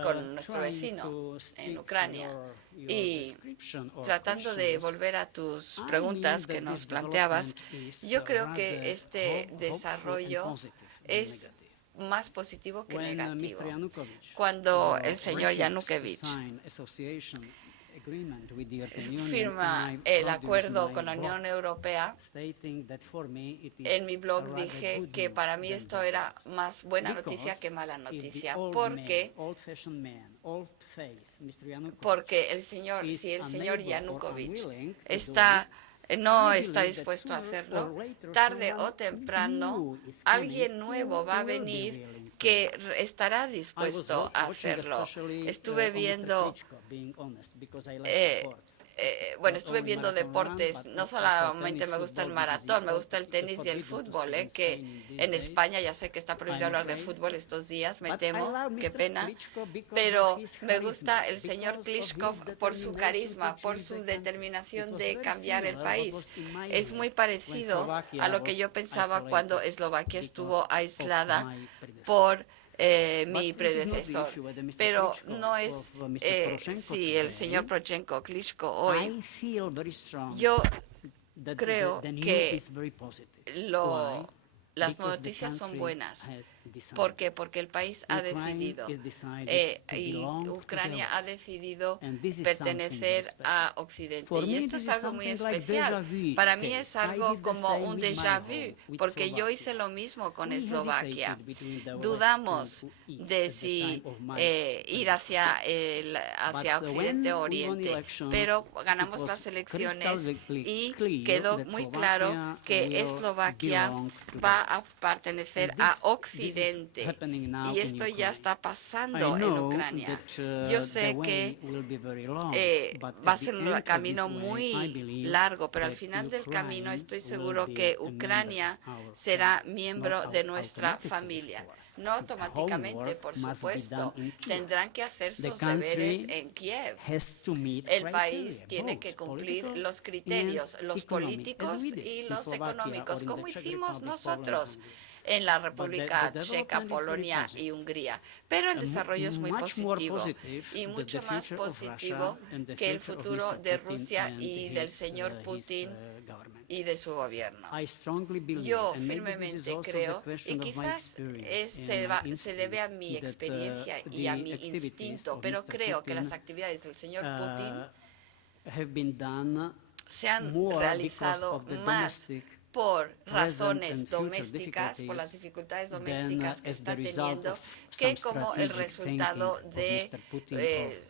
con nuestro vecino en Ucrania. Y tratando de volver a tus preguntas que nos planteabas, yo creo que este desarrollo es más positivo que negativo. Cuando el señor Yanukovych firma el acuerdo con la Unión Europea, en mi blog dije que para mí esto era más buena noticia que mala noticia, porque si el señor Yanukovych no está dispuesto a hacerlo, tarde o temprano alguien nuevo va a venir que estará dispuesto a hacerlo. Estuve viendo deportes, no solamente me gusta el maratón, me gusta el tenis y el fútbol, que en España ya sé que está prohibido hablar de fútbol estos días, me temo, qué pena, pero me gusta el señor Klitschko por su carisma, por su determinación de cambiar el país. Es muy parecido a lo que yo pensaba cuando Eslovaquia estuvo aislada por mi predecesor, pero no es si el señor Poroshenko, Klitschko hoy. Yo creo the news que is very positive. las Because the noticias son country buenas. has decided. ¿Por qué? Porque el país ha Ukraine decidido, is decided to y belong to Ucrania the ha West. decidido And this is pertenecer something very a special. Occidente. For Y me, esto this es is algo muy something like especial. déjà vu Para mí case. es I algo did the como same un with my déjà home, vu, with porque yo hice Slovakia. lo mismo con We Eslovaquia. hesitated between the West Dudamos and East de at the si time of my ir hacia But Occidente o when we won the Oriente, elections, pero it ganamos was las elecciones crystal y clear quedó that muy claro Slovakia que will Eslovaquia belong to the va a West. pertenecer And a this is Occidente. happening now Y in esto ya Ukraine. está I pasando en know Ucrania. that Yo the sé way que will be very long, but va a at the ser end un of camino this way, I muy believe largo, pero al that final del camino Ukraine estoy will seguro be que a member Ucrania of our será family, miembro not de nuestra automatically, familia. of course. No automáticamente, Homework por must be supuesto. done in Kiev. Tendrán que hacer The sus deberes country en Kiev. has to meet El criteria, país tiene both que cumplir political los criterios, and los economic, políticos as we did y in los Slovakia económicos, or in como the Czech hicimos Republic, nosotros Poland, Hungary. en la But República the Checa, development is very Polonia positive. y Hungría. Pero el desarrollo es muy Much more positivo positive y than mucho the más future of positivo Russia and the que el future of futuro Mr. de Putin Rusia and y del his, señor his, Putin government. y de su gobierno. I strongly believe, Yo and maybe this is firmemente also creo, the question y of my quizás experience se debe a mi experiencia y a mi instinto, pero creo que las actividades del señor Putin have been done se han more realizado because of the más domestic por present razones and future domésticas, por las dificultades domésticas que as está the result teniendo, of que some como el strategic resultado thinking of de, Mr. Putin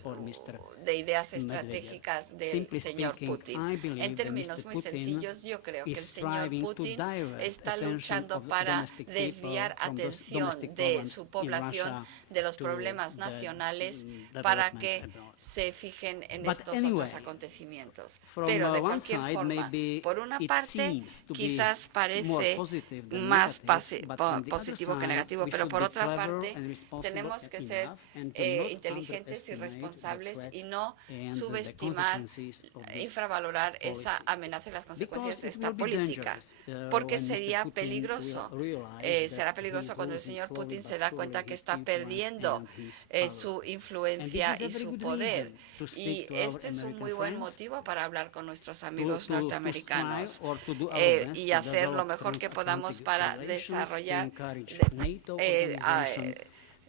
or Mr. de ideas Medvedev. estratégicas del Simply señor speaking, Putin. I believe En that términos Mr. muy Putin sencillos, yo creo que el is señor striving to Putin divert está attention luchando of the para domestic people desviar from those atención domestic de problems su in población Russia de los to problemas the nacionales para development que abroad. se fijen en But estos anyway, otros acontecimientos. from Pero de one cualquier side, forma, maybe por una it parte, seems to be quizás more parece positive than más negative, but from the positivo other que side, negativo, we pero should por be otra clever parte and responsible tenemos que ser enough and to not inteligentes y underestimate the responsables threat y no and the subestimar, consequences of this infravalorar esa policy. amenaza y las consecuencias Because de it esta will be política, dangerous, porque when Mr. sería Putin peligroso. will realize Será that peligroso he is cuando el losing señor slowly Putin but se da surely cuenta que his está influence perdiendo and his power. su influencia And this y is a very su good poder. reason to Y speak to our este es un American muy buen friends, motivo para hablar con nuestros amigos to norteamericanos strive or to do our best y to hacer lo develop mejor que podamos transatlantic para relations, to desarrollar encourage NATO organization,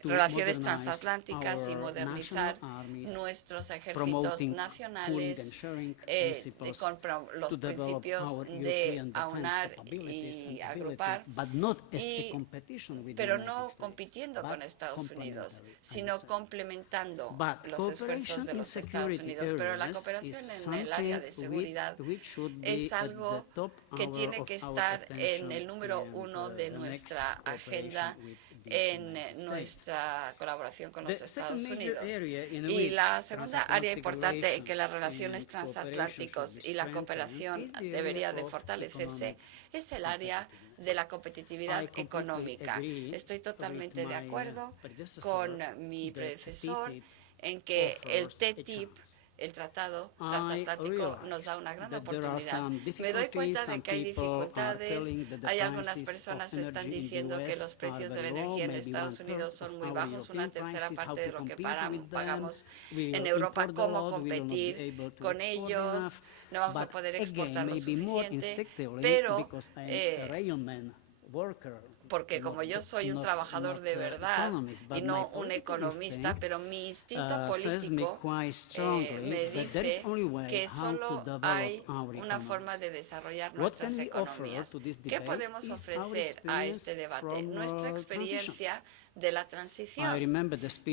to relaciones modernize transatlánticas y our modernizar national armies, nuestros ejércitos promoting pooling nacionales and sharing principles, con los to develop principios our de European defense aunar capabilities y and agrupar, capabilities, but not as y- a competition with the pero United no States, compitiendo but con Estados Unidos, complementary, I sino would say. complementando But los esfuerzos de cooperation in los Estados security Unidos. Pero la areas cooperación is en el área de something seguridad which should be es at algo the top que hour tiene of que our estar en attention el número and, uno de the next nuestra agenda cooperation with the en United States. nuestra colaboración con los The Estados second major Unidos. area in Y which la segunda área transatlantic importante en que las relations relaciones and cooperation transatlánticos should be y la strengthened cooperación is the debería area de of fortalecerse economic es el área de la competitividad I completely económica. agree Estoy totalmente with de my acuerdo predecessor con mi that predecesor TTIP en que el offers a TTIP, chance. el Tratado I Transatlántico, nos da realize una gran that there are oportunidad. some Me doy cuenta difficulties, de que hay some people are dificultades. telling that the Hay algunas prices personas of están energy in the diciendo que US los precios are de la very low, energía en maybe Estados 1/3 Unidos son of muy our bajos, una European tercera prices, parte how de to lo que compete with them. pagamos We will en Europa, import a cómo lot, we will not be competir able to con export ellos, enough, no vamos a but poder again, exportar lo maybe more suficiente, instinctively, pero because I'm a railman worker, porque como yo soy un trabajador de verdad y no un economista, pero mi instinto político me dice que solo hay una forma de desarrollar nuestras economías. ¿Qué podemos ofrecer a este debate? Nuestra experiencia de la transición.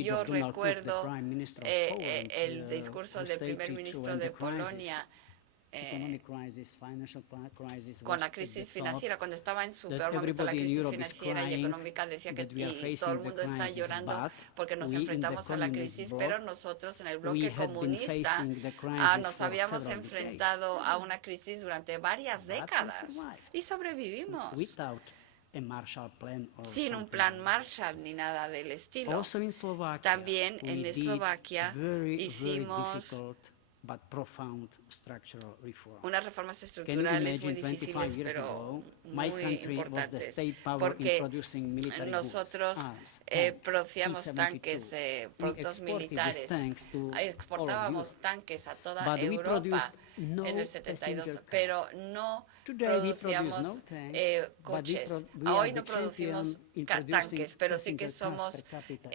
Yo recuerdo el discurso del primer ministro de Polonia con la crisis financiera, cuando estaba en su peor momento la crisis financiera y económica, decía que y todo el mundo está llorando porque nos enfrentamos a la crisis, pero nosotros en el bloque comunista nos habíamos enfrentado a una crisis durante varias décadas y sobrevivimos sin un plan Marshall ni nada del estilo. También en Eslovaquia hicimos but profound structural reform. Unas reformas Can you estructurales muy imagine 25 difíciles, years pero ago, my muy country was the importantes, state power in porque producing military nosotros goods, arms, tanks, producíamos T-72. tanques, We productos exported these militares, tanks to all of exportábamos Europe. tanques a toda But we Europa produced no en el passenger 72, car. pero no Today we produce producíamos no tanks, coches. we are Hoy the no producimos champion in producing tanques, pero sí que passenger cars somos per capita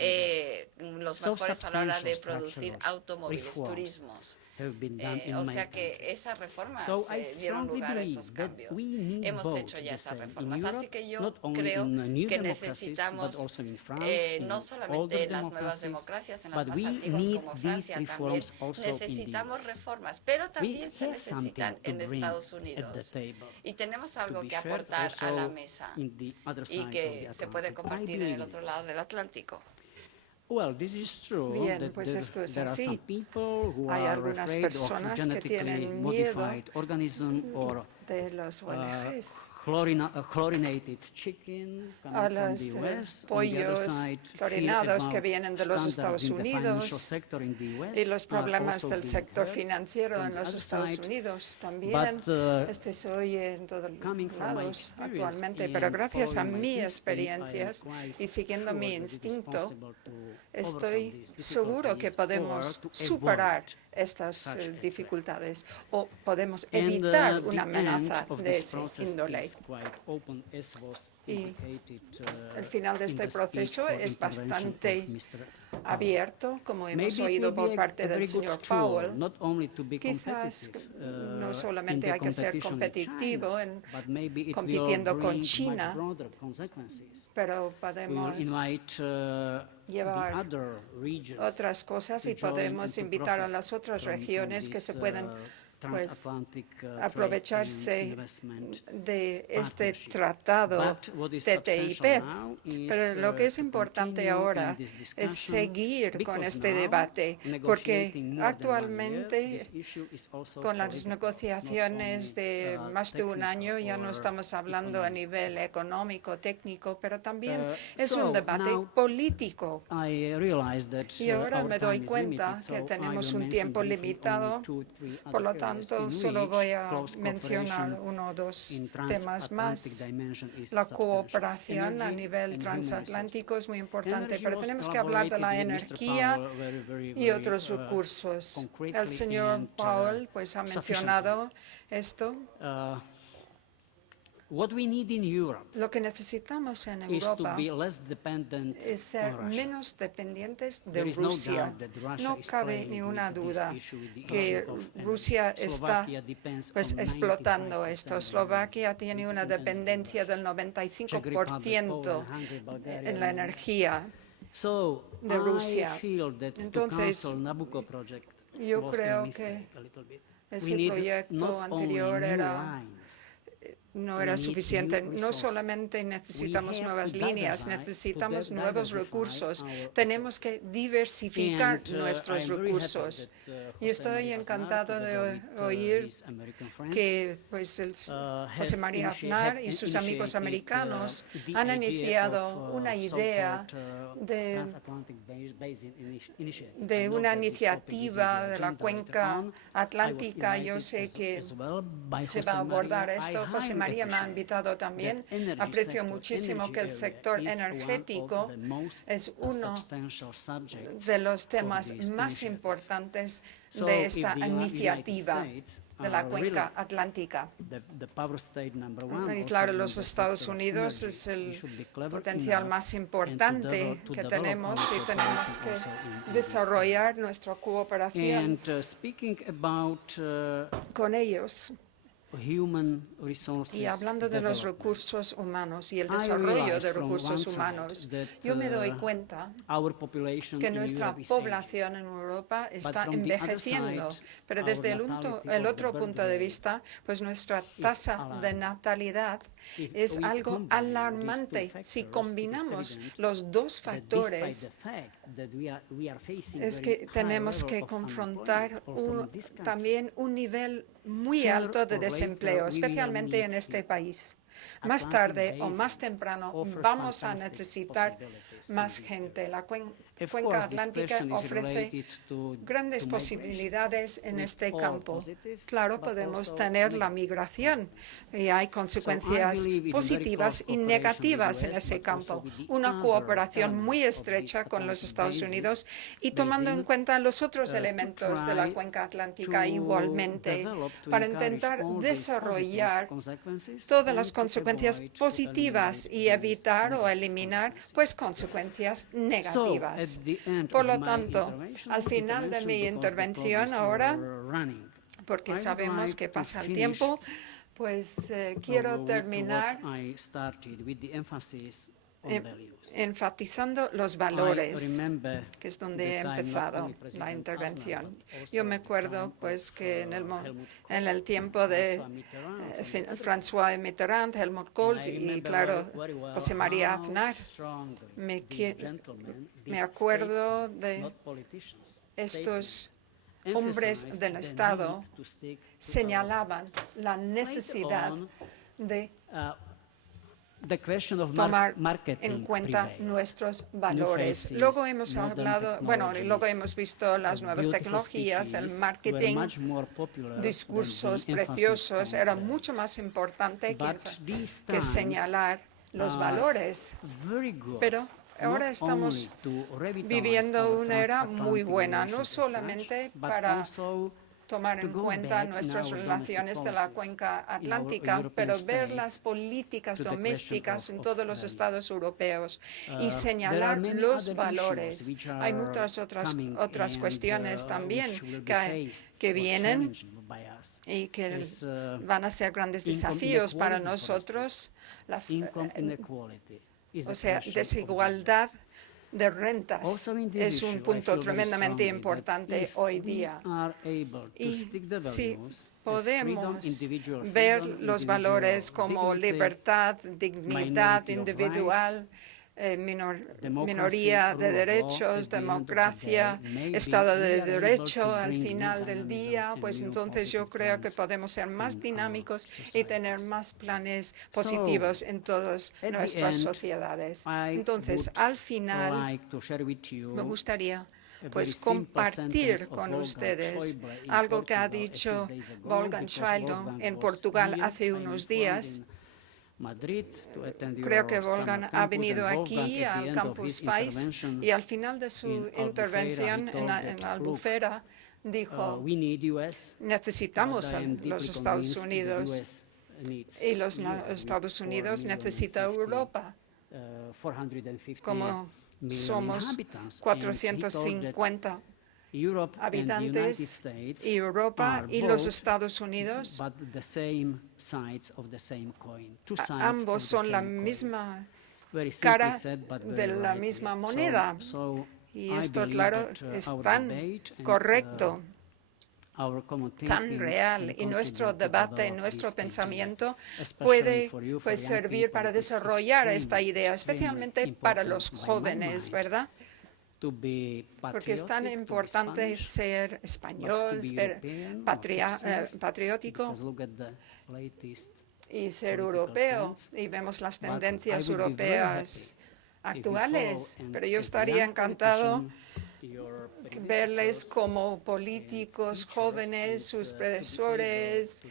in los So mejores a la hora de substantial producir structural automóviles, reforms turismos. have been done in O my sea country. que esas reformas So I dieron strongly lugar a believe esos that cambios. we need Hemos both hecho ya the esas same in reformas. Europe, Así que yo not only creo in the new que democracies, necesitamos, but also in France, in no solamente older en las nuevas democracies, democracias, en las but más we antiguas need como these Francia también, reforms also in the necesitamos US. reformas, pero también se have something necesitan to en bring Estados at the Unidos. table, Y tenemos to algo be que shared aportar a la also mesa in the other y side of que the se puede Atlantic. I compartir en el believe otro this. lado del Atlántico. Well, this is true. Bien, that pues esto es there are some así. people who Hay are algunas afraid of personas que genetically tienen miedo modified organism or de los ONGs, chlorinated chicken coming a from los the US. On the other pollos side, fear clorinados que about vienen de los standards Estados in the financial Unidos sector in the US y los are problemas also del being sector heard financiero from en the los other Estados side. Unidos también. But, Se oye en todos coming from my lados experience actualmente, pero and gracias a following my mi instinct, I am experiencias quite y siguiendo sure mi that it is instinto, possible to estoy overcome these seguro que difficulties podemos or to superar avoid estas such a threat. dificultades o podemos And, evitar the una amenaza end of de this ese process índole. is quite open, as was Y indicated, el final de in este the speech proceso or es intervention bastante of Mr. Powell. abierto, como hemos Maybe it oído will por be a parte del very good señor tool, Powell. not only to be Quizás competitive, no in solamente the hay que ser competition with competitivo China, but maybe it will compitiendo con bring China, much broader consequences. pero We will podemos invite llevar the other regions otras cosas y to join podemos and to invitar a profit las otras from regiones que se this, pueden pues, transatlantic, trade aprovecharse and investment de este partnership. tratado But what is TTIP. substantial now is, Pero lo que es to importante continue ahora in this es discussion, seguir con because este now, debate, porque negotiating more than 1 year, actualmente this issue is also con las political, negociaciones not de only, más de un año technical ya no or estamos hablando a economic. nivel económico, técnico, pero también es So un debate now político. I realize that Y ahora our me doy time is cuenta limited, que so tenemos I will un tiempo mention briefly limitado, only 2 or 3 por lo other areas tanto in solo which voy a close mencionar cooperation uno o dos in temas transatlantic más. dimension is La substantial. cooperación a Energy nivel and human transatlántico resources. es muy importante, Energy pero was tenemos que hablar de la elaborated by Mr. energía Powell very, y otros recursos. concretely El señor and, Powell pues ha mencionado esto. What we need in Europe Lo que necesitamos en is to Europa be less dependent es ser on Russia. menos dependientes de There is no Rusia. doubt that Russia No is cabe playing ni with una this duda issue, with the que issue of energy. Rusia está Slovakia depends pues on explotando 95% esto. on Eslovaquia energy, tiene una dependent on dependencia Russia. del Czech Republic, 95% Poland, Hungary, Bulgaria, en la Romania. energía. So de Rusia. I feel that to Entonces, cancel Nabucco project yo was creo a que mistake a little bit. ese We need proyecto not only anterior new era lines, no we era need suficiente. new No resources. solamente necesitamos We have nuevas to líneas, diversify- necesitamos to nuevos diversify recursos. our Tenemos que diversificar And, nuestros I'm very happy recursos. that, Y José estoy María Aznar, encantado together de with, oír his American friends, que pues, José has María initi- Aznar had y sus amigos initiated, americanos the han idea iniciado of, una idea so-called, de transatlantic basin initiative. I de know una that this topic is in the iniciativa de la agenda cuenca later on. I was atlántica. Yo invited sé que as well by se José va a abordar María. I esto. José highly María me ha appreciate invitado también. that energy Aprecio sector, muchísimo energy que el area sector is one of energético the most, es uno substantial subjects de los of temas this más initiative. importantes So, de if esta the United iniciativa States de la are cuenca really atlántica. the power state number one, Y also claro, in los the Estados sector of Unidos energy, es we el should be clever potencial enough más and importante to que develop tenemos our y tenemos cooperation que also in this desarrollar nuestra cooperación And speaking about con ellos. human resources Y hablando de los development, recursos humanos y el I desarrollo realize de from recursos one side humanos, that, yo me doy cuenta our population que in nuestra Europe is aging. población en Europa está from the other envejeciendo, side, pero our desde natality el or otro the punto birth de rate vista, pues nuestra tasa alive. de natalidad If es we algo combine these two alarmante. Si factors, combinamos it is evident los dos that factores, despite the fact that we are facing es very que high tenemos level que of confrontar unemployment also in this country, también un nivel muy sooner alto de or later desempleo, we will especialmente en need este to país. Más Atlantic tarde o Basin más temprano offers vamos a fantastic necesitar possibilities más in this gente. La Of Cuenca course, this Atlántica question is ofrece related to grandes migration, posibilidades en with este all campo. positive, Claro, but podemos also tener la negative. migración y hay consecuencias believe in very positivas close y cooperation negativas with en US, ese but also campo. with the Una other cooperación muy elements of estrecha this con los Atlantic Estados basin, Unidos y tomando en cuenta los otros to elementos de la try cuenca atlántica to igualmente, develop, to para encourage intentar all these desarrollar positive consequences todas and las to consecuencias avoid or positivas eliminate y these evitar o negative eliminar consequences. consecuencias So, negativas. at the end Por of lo my tanto, al final de mi because the clock intervención is ahora, running, porque I would sabemos like que to pasa el finish, tiempo, pues quiero with terminar what I started with the emphasis on values. enfatizando los I valores, remember que es donde he the time not empezado only la President intervención. Aznar, but also Yo me the acuerdo time pues of, que en Helmut en el Kohl, tiempo de François Mitterrand, and François Mitterrand, Helmut Kohl I y remember claro, very well José María how Aznar. strongly Me, these qui- gentlemen, me these acuerdo statesmen, de not politicians, estos statesmen, hombres emphasized del the Estado need to stick to señalaban la Later necesidad on, de the question of tomar marketing en cuenta prevailed. nuestros valores. faces, Luego hemos modern hablado, bueno, technologies, luego hemos visto las nuevas beautiful tecnologías, el speeches were marketing, much more popular discursos than the emphasis preciosos, on era values. mucho más importante But these que times señalar los are valores. very good, Pero ahora not estamos only to revitalize viviendo our una era muy transatlantic buena, no relations as such, solamente but para also tomar to en go cuenta back in nuestras our relaciones de la domestic cuenca policies in our atlántica, European pero ver states las políticas to the question domésticas en of todos los values. estados europeos y There are señalar many los other valores. issues which Hay are muchas coming otras and, cuestiones también which will be faced que or vienen challenged by us. y que Is, van a ser grandes income desafíos para inequality, for nosotros. Income inequality is O a sea, question of desigualdad de rentas Also in this es un issue, I punto feel very tremendamente strongly that importante if hoy we día. are able to Y stick the si values as podemos individual ver freedom, los individual valores como dignity, libertad, dignidad minority of individual, democracy, minoría de rule of law, derechos, at the end of the democracia, day, maybe Estado we de are able Derecho to al bring new final del dynamism día, and pues new entonces yo positive creo que plans podemos ser más in our dinámicos y tener societies. más planes positivos en todas At the nuestras end, sociedades. I Entonces, would al final, like to share with you me gustaría a very pues simple sentence compartir of con Wolfgang ustedes Schäuble in algo que ha Portugal a few dicho days ago, Wolfgang because Schäuble Wolfgang en was Portugal here, hace I'm unos informed, días. in Madrid to attend Creo que your Wolfgang summer ha campus, venido and Wolfgang, aquí at the al end of campus his FAIS intervention y al final de su in Albufeira, intervención he told that, en look, Albufera dijo, we need US, necesitamos but I a am deeply los Estados convinced the Unidos US needs y los Europe with Estados Unidos 4,050,000 necesita Europa. 450 Como million somos inhabitants, and he told that 450 Europe and the United habitantes States y Europa are y los both, Estados Unidos, but the same sides of the same coin. Two sides of ambos the son la same coin. misma Very simply cara said, but de very la rightly. misma moneda. So Y I esto, believe claro, that, es our tan debate and, correcto, our common tan thinking real, can y nuestro contribute to debate, develop nuestro this pensamiento idea. Especially puede for you, for pues, young servir para people, it's desarrollar esta extremely, idea, extremely especialmente para important los by my jóvenes, mind ¿verdad? to be Porque es tan patriotic, to be importante Spanish, ser but to español, be ser European or extremist, patriótico because look at the latest y ser political europeo. trends. Y vemos las But tendencias I would be very europeas happy actuales, if you follow, pero yo and as estaría young encantado politician, your verles predecessors como políticos jóvenes, sus predecesores.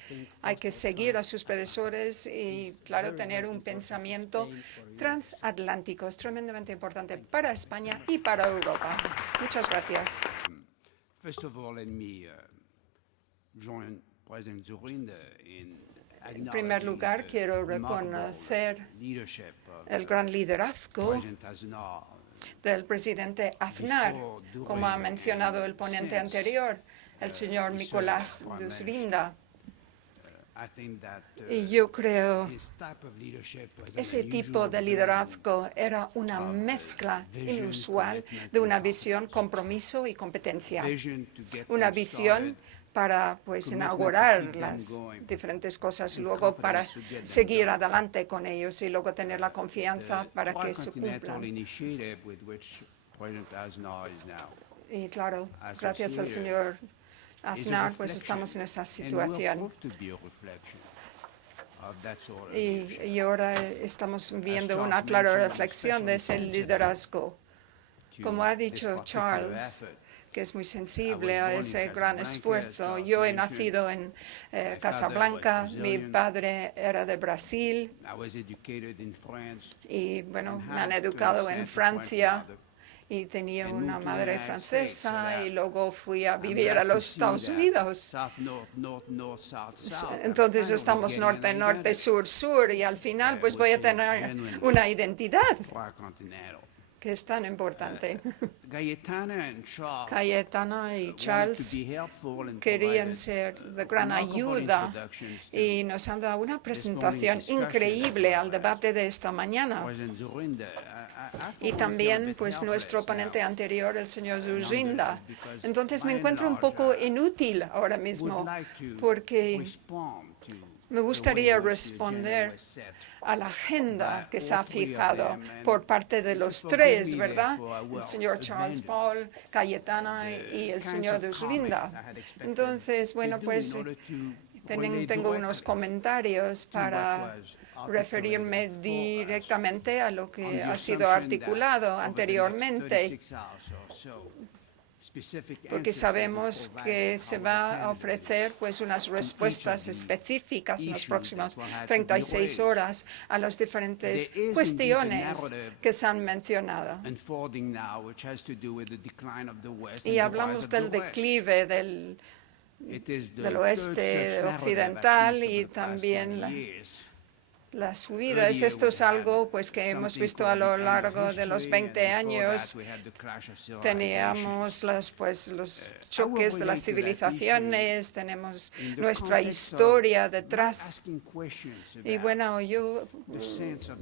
Hay que seguir a sus predecesores y, claro, tener un pensamiento transatlántico. Es tremendamente importante para España y para Europa. Muchas gracias. First of all, let me join President Zorin in En primer lugar, quiero reconocer el gran liderazgo del presidente Aznar, como ha mencionado el ponente anterior, el señor Nicolás Dusrinda. Y yo creo ese tipo de liderazgo era una mezcla inusual de una visión, compromiso y competencia. Una visión para pues inaugurar las diferentes cosas, luego para seguir adelante con ellos y luego tener la confianza para que se cumplan. Y claro, gracias al señor Aznar, pues estamos en esa situación. Y ahora estamos viendo una clara reflexión de ese liderazgo. Como ha dicho Charles, que es muy sensible a ese gran esfuerzo. Yo he nacido en Casablanca, mi padre era de Brasil y bueno, me han educado en Francia y tenía una madre francesa y luego fui a vivir a los Estados Unidos. Entonces estamos norte, norte, sur, sur y al final pues voy a tener una identidad que es tan importante. Cayetana y Charles querían ser de gran ayuda y nos han dado una presentación increíble al debate de esta mañana. Y también pues nuestro ponente anterior, el señor Zurzinda. Entonces me encuentro un poco inútil ahora mismo porque me gustaría responder a la agenda que se ha fijado por parte de los tres, ¿verdad? El señor Charles Paul, Cayetana y el señor Zurzinda. Entonces, bueno, pues tengo unos comentarios para referirme directamente a lo que ha sido articulado anteriormente, porque sabemos que se va a ofrecer pues unas respuestas específicas en las próximas 36 horas a las diferentes cuestiones que se han mencionado. Y hablamos del declive del oeste occidental y también la subida. Esto es algo pues que hemos visto a lo largo de los 20 años. Teníamos los choques de las civilizaciones, tenemos nuestra historia detrás. Y bueno, yo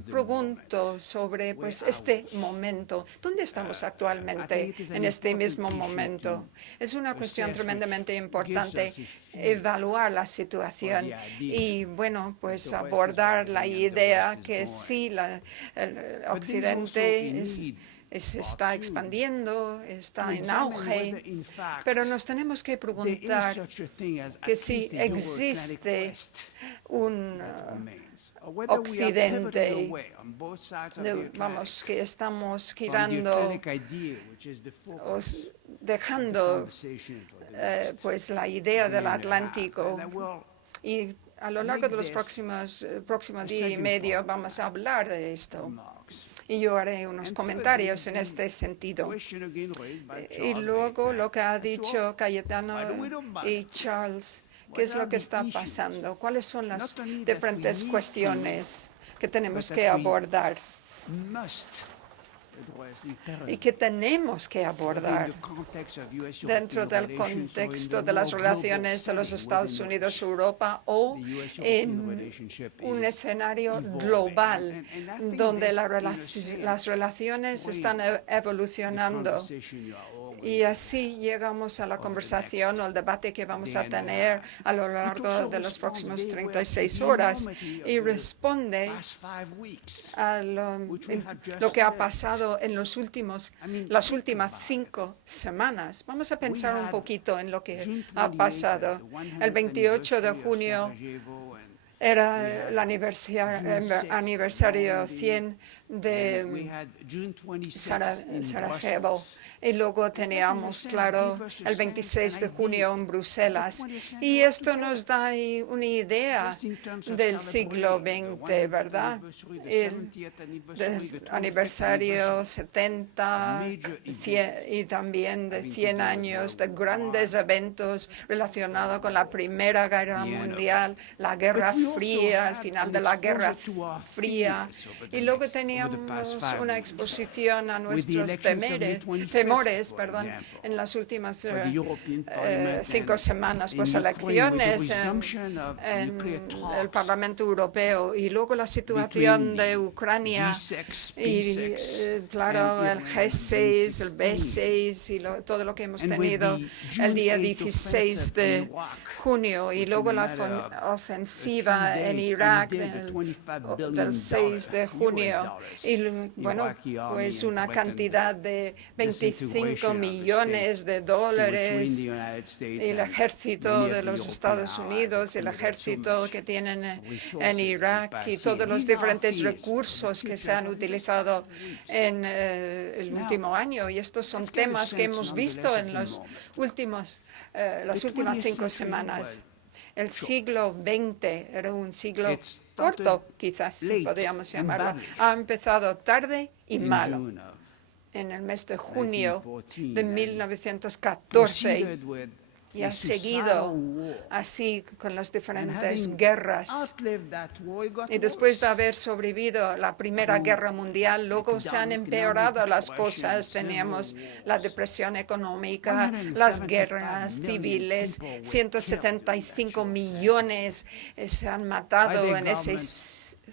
pregunto sobre pues este momento. ¿Dónde estamos actualmente en este mismo momento? Es una cuestión tremendamente importante evaluar la situación y bueno, pues abordar la idea que sí, el Occidente se está expandiendo, está en auge, pero nos tenemos que preguntar que si existe un Occidente, vamos, que estamos girando, dejando pues la idea del Atlántico y a lo largo de los próximos día y medio vamos a hablar de esto. Y yo haré unos comentarios en este sentido. Y luego lo que ha dicho Cayetano y Charles, ¿qué es lo que está pasando? ¿Cuáles son las diferentes cuestiones que tenemos que abordar y que tenemos que abordar dentro del contexto de las relaciones de los Estados Unidos-Europa o en un escenario global donde las relaciones están evolucionando? Y así llegamos a la conversación o al debate que vamos a tener a lo largo de las próximas 36 horas y responde a lo que ha pasado en las últimas 5 semanas. Vamos a pensar un poquito en lo que ha pasado. El 28 de junio era el aniversario 100 de Sarajevo. Y luego teníamos, claro, el 26 de junio en Bruselas. Y esto nos da una idea del siglo XX, ¿verdad? El aniversario 70 y también de 100 años de grandes eventos relacionados con la Primera Guerra Mundial, la Guerra Fría, al final de la Guerra Fría. Y luego teníamos una exposición a nuestros temores, en las últimas 5 semanas, pues elecciones en el Parlamento Europeo y luego la situación de Ucrania y claro, el G6, el B6 y todo lo que hemos tenido el día 16 de junio y luego la ofensiva en Irak del 6 de junio. Y bueno, pues una cantidad de 25 millones de dólares, el ejército de los Estados Unidos, el ejército que tienen en Irak y todos los diferentes recursos que se han utilizado en el último año. Y estos son temas que hemos visto en las últimas 5 semanas. El siglo XX era un siglo corto, quizás podríamos llamarlo. Ha empezado tarde y malo. En el mes de junio de 1914 y ha seguido así con las diferentes guerras. Y después de haber sobrevivido la Primera Guerra Mundial, luego se han empeorado las cosas. Teníamos la depresión económica, las guerras civiles, 175 millones se han matado en ese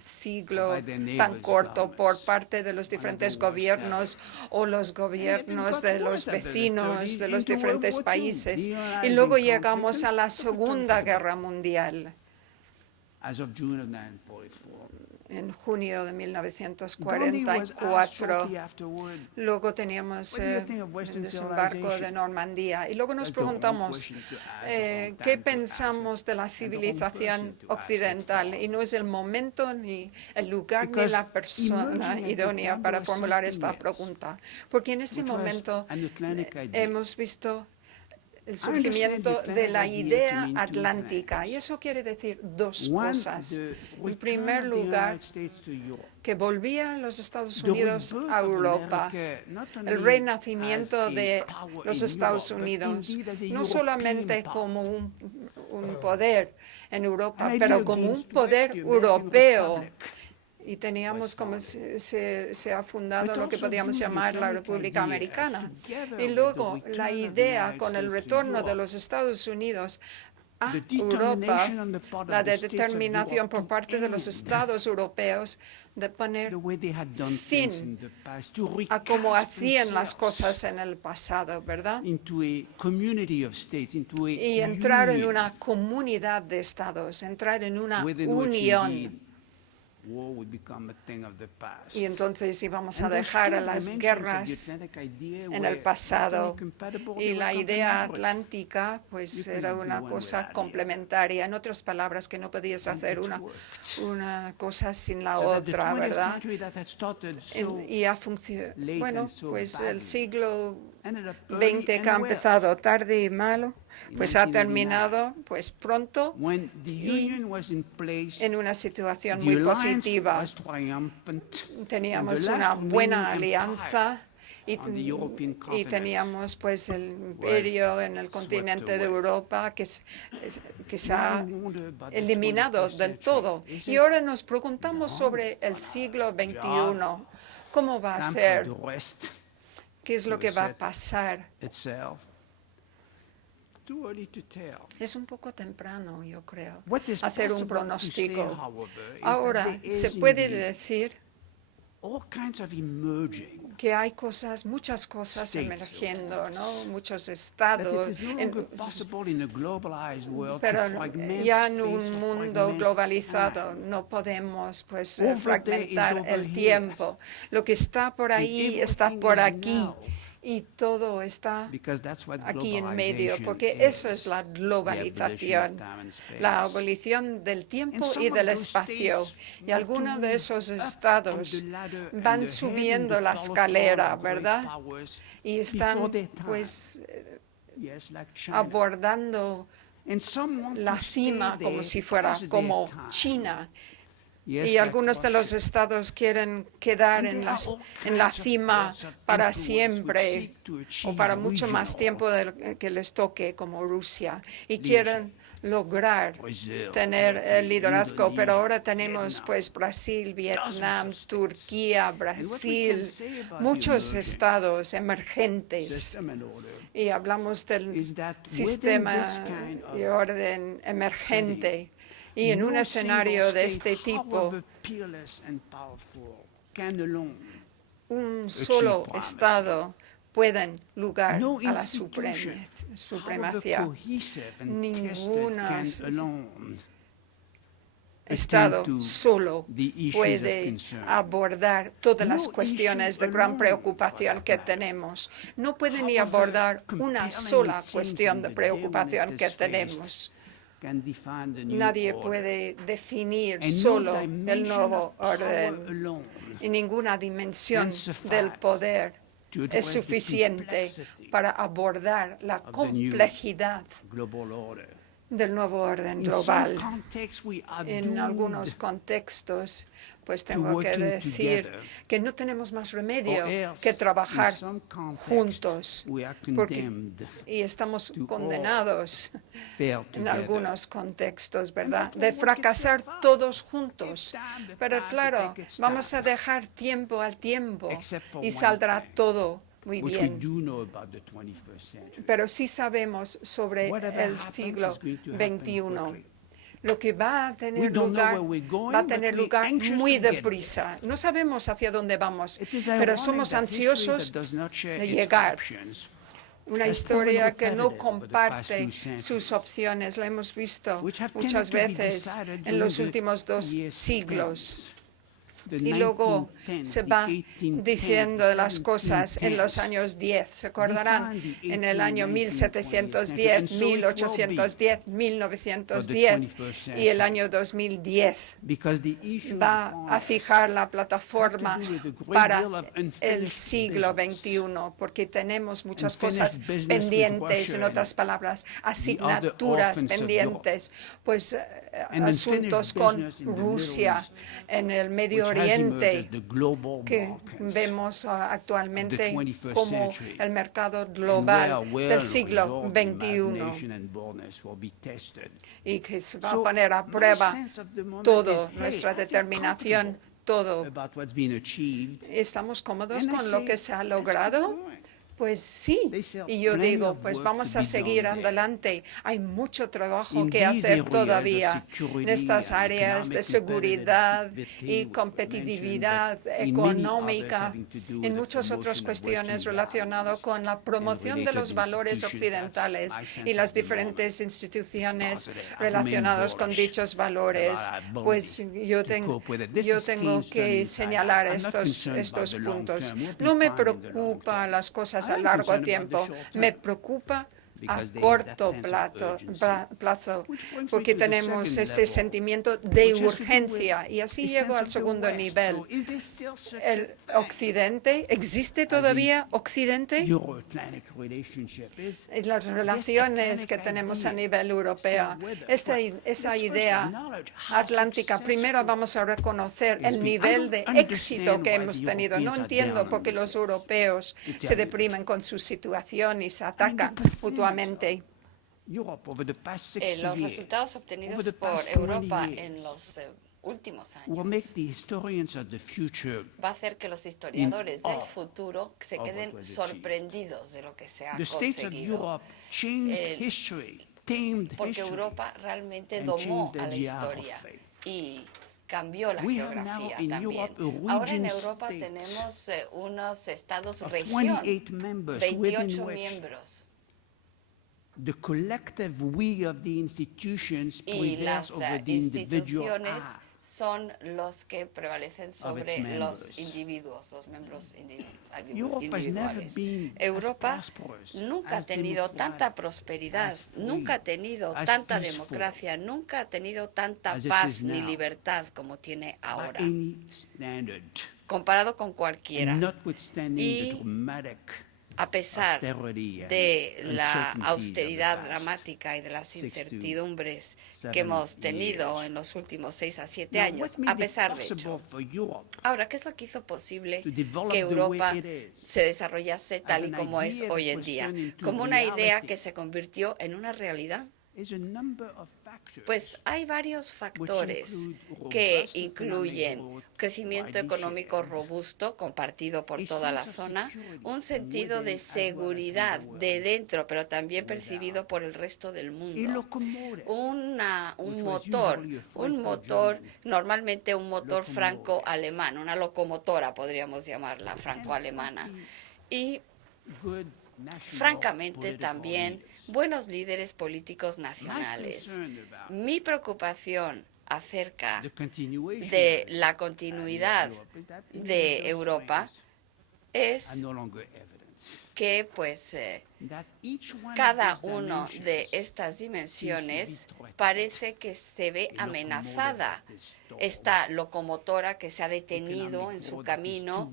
siglo tan corto por parte de los diferentes gobiernos o los gobiernos de los vecinos de los diferentes países. Y luego llegamos a la Segunda Guerra Mundial. En junio de 1944. Luego teníamos el desembarco de Normandía. Y luego nos preguntamos, ¿qué pensamos de la civilización occidental? Y no es el momento, ni el lugar, ni la persona idónea para formular esta pregunta. Porque en ese momento hemos visto el surgimiento de la idea atlántica. Y eso quiere decir dos cosas. En primer lugar, que volvían los Estados Unidos a Europa. El renacimiento de los Estados Unidos, no solamente como un poder en Europa, pero como un poder europeo. Y teníamos como se ha fundado lo que podíamos llamar la República Americana. Y luego la idea con el retorno de los Estados Unidos a Europa, la determinación por parte de los estados europeos de poner fin a cómo hacían las cosas en el pasado, ¿verdad? Y entrar en una comunidad de estados, entrar en una unión. Y entonces íbamos a dejar a las guerras en el pasado. Y la idea atlántica pues era una cosa complementaria. En otras palabras, que no podías hacer una cosa sin la otra, ¿verdad? Y ha funcionado. Bueno, pues el siglo XX, que ha empezado tarde y malo, pues ha terminado pues pronto y en una situación muy positiva. Teníamos una buena alianza y teníamos pues el imperio en el continente de Europa que se ha eliminado del todo. Y ahora nos preguntamos sobre el siglo XXI. ¿Cómo va a ser? ¿Qué es lo que va a pasar? Es un poco temprano, yo creo, hacer un pronóstico. Ahora, se puede decir que hay muchas cosas emergiendo, ¿no? Muchos estados, pero ya en un mundo globalizado no podemos pues fragmentar el tiempo. Lo que está por ahí está por aquí. Y todo está aquí en medio, porque eso es la globalización, la abolición del tiempo y del espacio. Y algunos de esos estados van subiendo la escalera, ¿verdad? Y están, pues, abordando la cima como si fuera como China. Y algunos de los estados quieren quedar en la cima para siempre o para mucho más tiempo que les toque, como Rusia. Y quieren lograr tener el liderazgo, pero ahora tenemos pues Brasil, Vietnam, Turquía, Brasil, muchos estados emergentes. Y hablamos del sistema de orden emergente. Y en un escenario de este tipo, un solo Estado pueden lugar No a la institution, however supremacía. cohesive and Ningún tested, can alone Estado attend to solo the issues of puede concern. abordar todas las No cuestiones issue de gran alone, preocupación for que that matter. tenemos. No puede ni However abordar compelling una it sola seems cuestión in de the preocupación dim que latest tenemos. can define the new Nadie order. puede definir And no solo el dimension nuevo of power orden, alone y ninguna dimensión can suffice del poder to es address the suficiente complexity para abordar la of the new complejidad global order. del nuevo orden In global. some contexts, we are En doomed algunos contextos, pues tengo que working decir together. que no tenemos más remedio Or else, que trabajar in some context, juntos, we are porque, condemned y estamos to all condenados fail en together. algunos contextos, ¿verdad?, that de won't work fracasar itself out. todos juntos. Give time to Pero time to claro, take its vamos time. a dejar tiempo al tiempo Except for y one saldrá thing, todo muy which we bien. do know about the 21st century. Pero sí sabemos sobre Whatever el happens siglo is going to happen XXI. quickly. Lo que va a We tener don't know lugar, where we're going, va a but tener we're lugar anxious muy to get deprisa. No sabemos hacia dónde vamos, It is pero ironic somos that history ansiosos that does not share de its llegar. options Una has historia proven que no repetitive over the past comparte few centuries, sus opciones. La hemos visto which have muchas tended to be veces decided en during los the últimos 2 years siglos. 10s, the Y luego 1910s, se the va 1810s, diciendo de las the cosas en los 1710s. años 10. Se acordarán Define the en el año 18, 1710, and so it will be 1810, for the 1910 21st y el century. año 2010. Because the issues Va upon a us fijar la plataforma have to do with a great para deal of unfinished el siglo business. XXI, porque tenemos muchas Unfinished cosas business with pendientes, Russia en otras palabras, asignaturas orphans of pendientes, pues And asuntos unfinished con business in the Middle Rusia, East, en el Medio which has emerged Oriente, as the global que markets vemos actualmente of the 21st como century, el mercado and global where del will siglo resolve XXI, imagination and boldness will be tested. y que se va a So, poner a my prueba sense of the moment todo, is, hey, nuestra I feel determinación, todo. about what's been achieved. ¿Estamos cómodos And I con lo say, que se ha let's keep logrado? going. Pues sí. They say Y yo plenty digo, of pues work vamos to a be seguir done there. adelante. Hay mucho trabajo In que these hacer areas of todavía security en estas and áreas de economic seguridad competitiveness, y which were competitividad mentioned, but in many económica, others having to do with en the muchas otras promotion of cuestiones Western relacionadas values con la promoción de related los valores institutions. occidentales That's my y las sense of the diferentes instituciones Positive. I relacionadas remain con bullish dichos valores. about our ability Pues yo, to cope with it. This yo is tengo Keynes done que inside señalar out. I'm not estos concerned about the long puntos. term. We'll be No me fine in the long preocupa term. las cosas I a am largo concerned about the tiempo, short me term. preocupa a Because there is that corto sense of plazo, Which brings me porque to the tenemos second este level, sentimiento de which has to do with urgencia, y así a llego sense al of the segundo West. nivel. So is there still such El a thing? Occidente, ¿existe todavía Occidente? Euro-Atlantic relationship is Y las relaciones que tenemos a nivel europeo, esa idea atlántica, primero vamos a reconocer el nivel de éxito que hemos tenido. No entiendo por qué los europeos se deprimen con su situación y se atacan mutuamente. Europe over the past 60 Los years, resultados over obtenidos the por past 20 Europa years, en los últimos will make años the historians of the future va a hacer que los historiadores del awe futuro se of what queden was achieved. sorprendidos de lo que se ha the states of conseguido. Europe changed history, tamed Porque history. Europa realmente and domó changed a la the historia geography. y cambió la We have now geografía in también. Europe a Ahora en region Europa state tenemos unos estados of región, 28 members within 28 which miembros. the collective we of the institutions Y prevails las over the individual instituciones I. son los que prevalecen sobre its los members. individuos, los miembros Europe has never individuales. been Europa as prosperous, nunca ha as tenido democratic, tanta prosperidad, as free, nunca ha tenido as tanta peaceful democracia, nunca ha tenido tanta as it paz is ni now. libertad como tiene by ahora, any standard, comparado con cualquiera. and notwithstanding Y the dramatic a pesar austerity and de la uncertainty of the austeridad past dramática y de las 6 to incertidumbres 7 que hemos tenido years. en los últimos 6 a 7 Now, años, what made a pesar it de possible hecho. for Europe Ahora, ¿qué es lo que hizo posible to develop que the way Europa it is? se desarrollase tal y an como es idea that hoy en was día? turned into Como una idea reality. que se convirtió en una realidad. Is a number of factors Pues hay varios factores que incluyen crecimiento económico robusto compartido por toda la zona, un sentido de seguridad de dentro, pero también percibido por el resto del a mundo. locomotive Un motor, normalmente un motor franco-alemán, una locomotora podríamos llamarla franco-alemana. Y francamente también buenos líderes políticos nacionales. Mi preocupación acerca de la continuidad de Europa es que pues cada una de estas dimensiones parece que se ve amenazada. Esta locomotora que se ha detenido en su camino,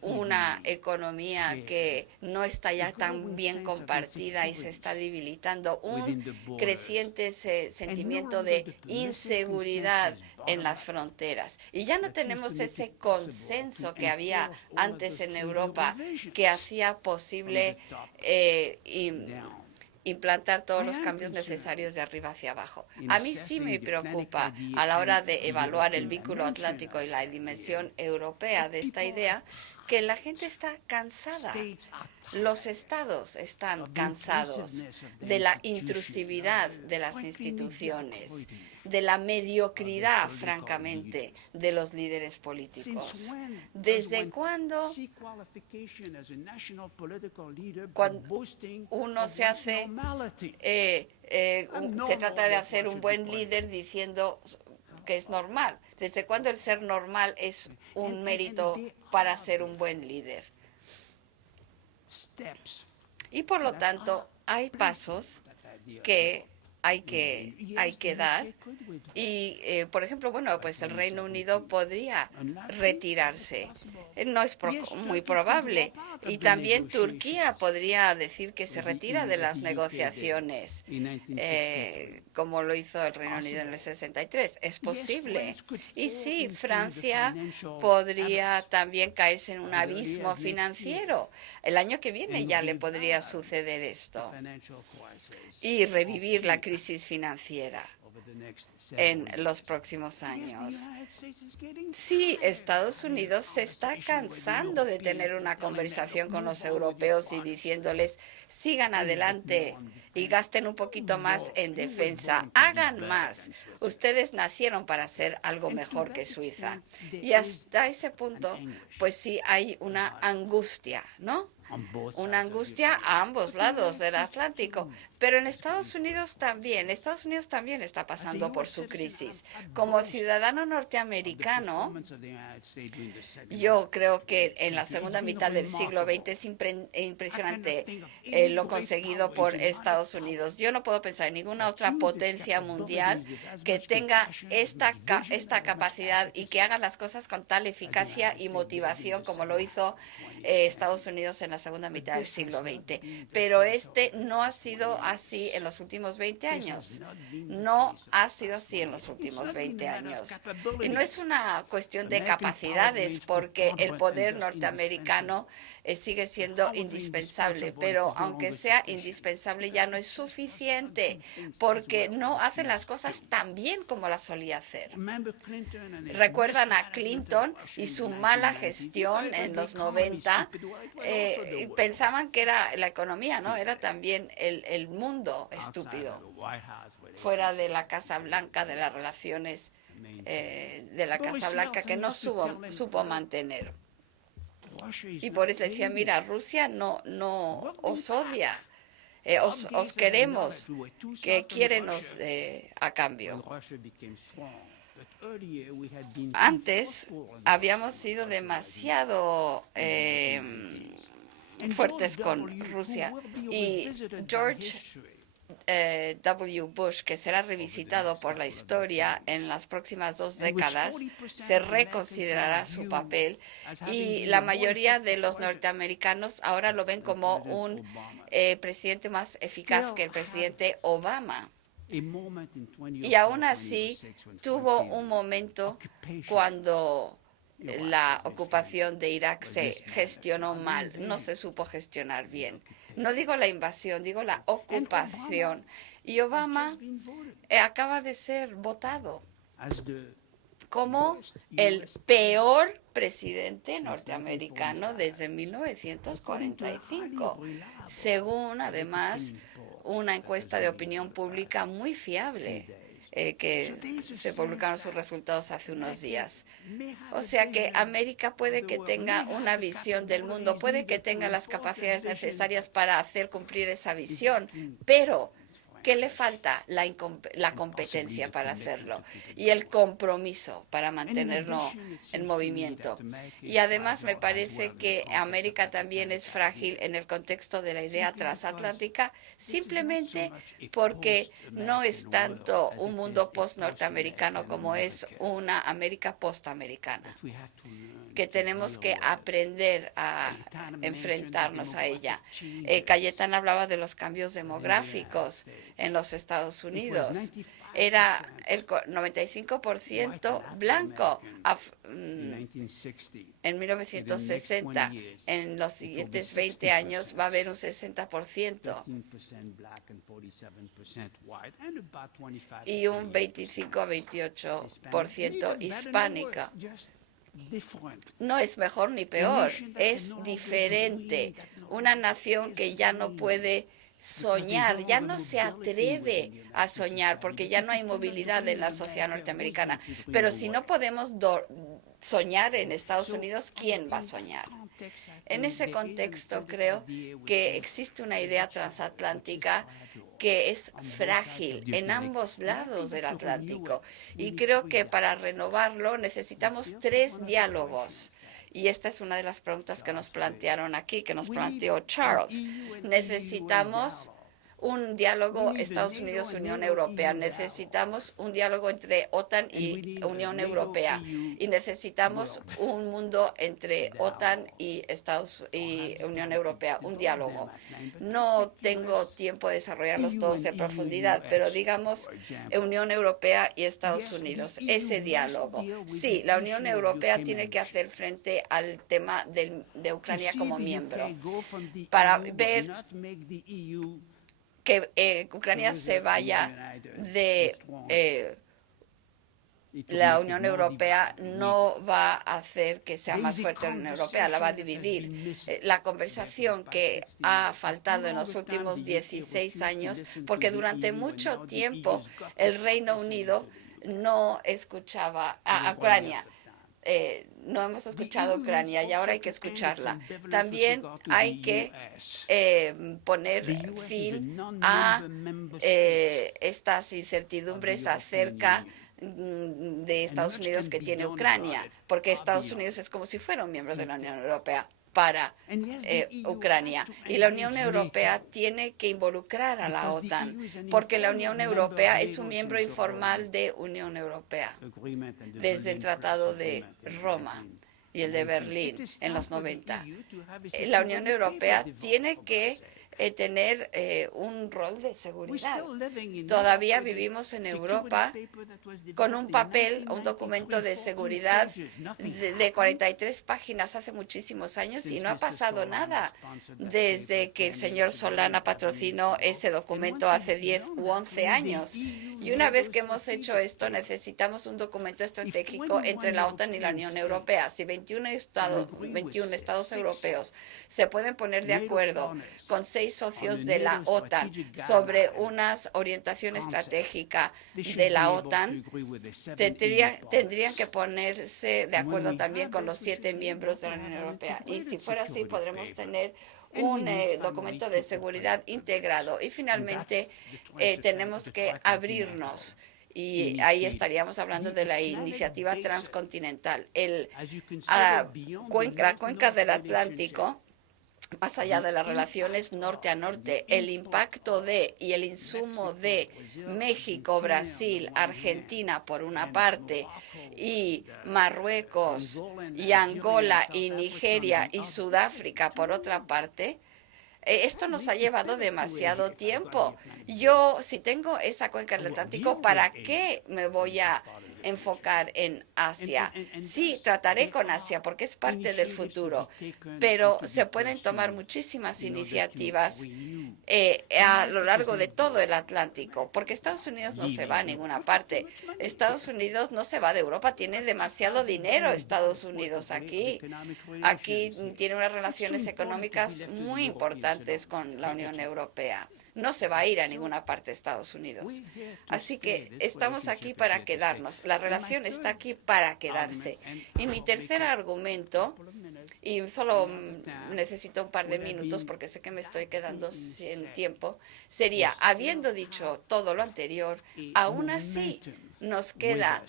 una economía que no está ya tan bien compartida y se está debilitando, un creciente sentimiento de inseguridad en las fronteras. Y ya no tenemos ese consenso que había antes en Europa que hacía posible implantar todos los cambios necesarios de arriba hacia abajo. A mí sí me preocupa a la hora de evaluar el vínculo atlántico y la dimensión europea de esta idea, que la gente está cansada. Los estados están cansados de la intrusividad de las instituciones, de la mediocridad, francamente, de los líderes políticos. ¿Desde cuándo uno se trata de hacer un buen líder diciendo que es normal? ¿Desde cuándo el ser normal es un mérito para ser un buen líder? Y por lo tanto, hay pasos que hay que dar y, por ejemplo, bueno, pues el Reino Unido podría retirarse. No es muy probable. Y también Turquía podría decir que se retira de las negociaciones, como lo hizo el Reino Unido en el 63. Es posible. Y sí, Francia podría también caerse en un abismo financiero. El año que viene ya le podría suceder esto y revivir la crisis financiera en los próximos años. Sí, Estados Unidos se está cansando de tener una conversación con los europeos y diciéndoles, sigan adelante y gasten un poquito más en defensa, hagan más. Ustedes nacieron para hacer algo mejor que Suiza. Y hasta ese punto, pues sí hay una angustia, ¿no? Una angustia a ambos lados del Atlántico. Pero en Estados Unidos también está pasando por su crisis. Como ciudadano norteamericano, yo creo que en la segunda mitad del siglo XX es impresionante lo conseguido por Estados Unidos. Yo no puedo pensar en ninguna otra potencia mundial que tenga esta capacidad y que haga las cosas con tal eficacia y motivación como lo hizo Estados Unidos en la segunda mitad del siglo XX. Pero no ha sido así en los últimos 20 años. No ha sido así en los últimos 20 años. Y no es una cuestión de capacidades, porque el poder norteamericano sigue siendo indispensable, pero aunque sea indispensable ya no es suficiente, porque no hacen las cosas tan bien como las solía hacer. Recuerdan a Clinton y su mala gestión en los 90. Pensaban que era la economía, ¿no? Era también el mundo estúpido. Fuera de la Casa Blanca, de las relaciones de la Casa Blanca que no supo mantener. Y por eso decía, mira, Rusia no os odia, os queremos, que quiérenos a cambio. Antes habíamos sido demasiado fuertes con Rusia y George W. Bush, que será revisitado por la historia en las próximas 2 décadas, se reconsiderará su papel y la mayoría de los norteamericanos ahora lo ven como un presidente más eficaz que el presidente Obama. Y aún así tuvo un momento cuando la ocupación de Irak se gestionó mal, no se supo gestionar bien. No digo la invasión, digo la ocupación. Y Obama acaba de ser votado como el peor presidente norteamericano desde 1945, según además una encuesta de opinión pública muy fiable. que se publicaron sus resultados hace unos días. O sea que América puede que tenga una visión del mundo, puede que tenga las capacidades necesarias para hacer cumplir esa visión, pero ¿qué le falta? La competencia para hacerlo y el compromiso para mantenerlo en movimiento. Y además me parece que América también es frágil en el contexto de la idea transatlántica, simplemente porque no es tanto un mundo post-norteamericano como es una América post-americana, que tenemos que aprender a enfrentarnos a ella. Cayetana hablaba de los cambios demográficos en los Estados Unidos. Era el 95% blanco en 1960. En los siguientes 20 años va a haber un 60% y un 25 a 28% hispánico. No es mejor ni peor, es diferente. Una nación que ya no puede soñar, ya no se atreve a soñar porque ya no hay movilidad en la sociedad norteamericana. Pero si no podemos soñar en Estados Unidos, ¿quién va a soñar? En ese contexto creo que existe una idea transatlántica que es frágil en ambos lados del Atlántico. Y creo que para renovarlo necesitamos 3 diálogos. Y esta es una de las preguntas que nos plantearon aquí, que nos planteó Charles. Necesitamos un diálogo Estados Unidos-Unión Europea. Necesitamos un diálogo entre OTAN y Unión Europea. Y necesitamos un mundo entre OTAN y Unión Europea, un diálogo. No tengo tiempo de desarrollarlos todos en profundidad, pero digamos Unión Europea y Estados Unidos, ese diálogo. Sí, la Unión Europea tiene que hacer frente al tema de Ucrania como miembro para ver que Ucrania se vaya de la Unión Europea. No va a hacer que sea más fuerte la Unión Europea, la va a dividir. La conversación que ha faltado en los últimos 16 años, porque durante mucho tiempo el Reino Unido no escuchaba a Ucrania. No hemos escuchado a Ucrania y ahora hay que escucharla. También hay que poner fin a estas incertidumbres acerca de Estados Unidos que tiene Ucrania, porque Estados Unidos es como si fuera un miembro de la Unión Europea para Ucrania. Y la Unión Europea tiene que involucrar a la OTAN, porque la Unión Europea es un miembro informal de Unión Europea desde el Tratado de Roma y el de Berlín en los 90. La Unión Europea tiene que tener un rol de seguridad. Todavía vivimos en Europa con un papel, un documento de seguridad de 43 páginas hace muchísimos años y no ha pasado nada desde que el señor Solana patrocinó ese documento hace 10 u 11 años. Y una vez que hemos hecho esto, necesitamos un documento estratégico entre la OTAN y la Unión Europea. Si 21 estados europeos se pueden poner de acuerdo con 6 socios de la OTAN sobre una orientación estratégica de la OTAN, tendrían que ponerse de acuerdo también con los 7 miembros de la Unión Europea. Y si fuera así, podremos tener un documento de seguridad integrado. Y finalmente, tenemos que abrirnos. Y ahí estaríamos hablando de la iniciativa transcontinental. La cuenca del Atlántico, más allá de las relaciones norte a norte, el impacto y el insumo de México, Brasil, Argentina por una parte, y Marruecos, y Angola, y Nigeria, y Sudáfrica por otra parte, esto nos ha llevado demasiado tiempo. Yo, si tengo esa cuenca del Atlántico, ¿para qué me voy a enfocar en Asia? Sí, trataré con Asia porque es parte del futuro, pero se pueden tomar muchísimas iniciativas a lo largo de todo el Atlántico, porque Estados Unidos no se va a ninguna parte. Estados Unidos no se va de Europa, tiene demasiado dinero Estados Unidos aquí. Aquí tiene unas relaciones económicas muy importantes con la Unión Europea. No se va a ir a ninguna parte Estados Unidos. Así que estamos aquí para quedarnos. La relación está aquí para quedarse. Y mi tercer argumento, y solo necesito un par de minutos porque sé que me estoy quedando sin tiempo, sería, habiendo dicho todo lo anterior, aún así nos queda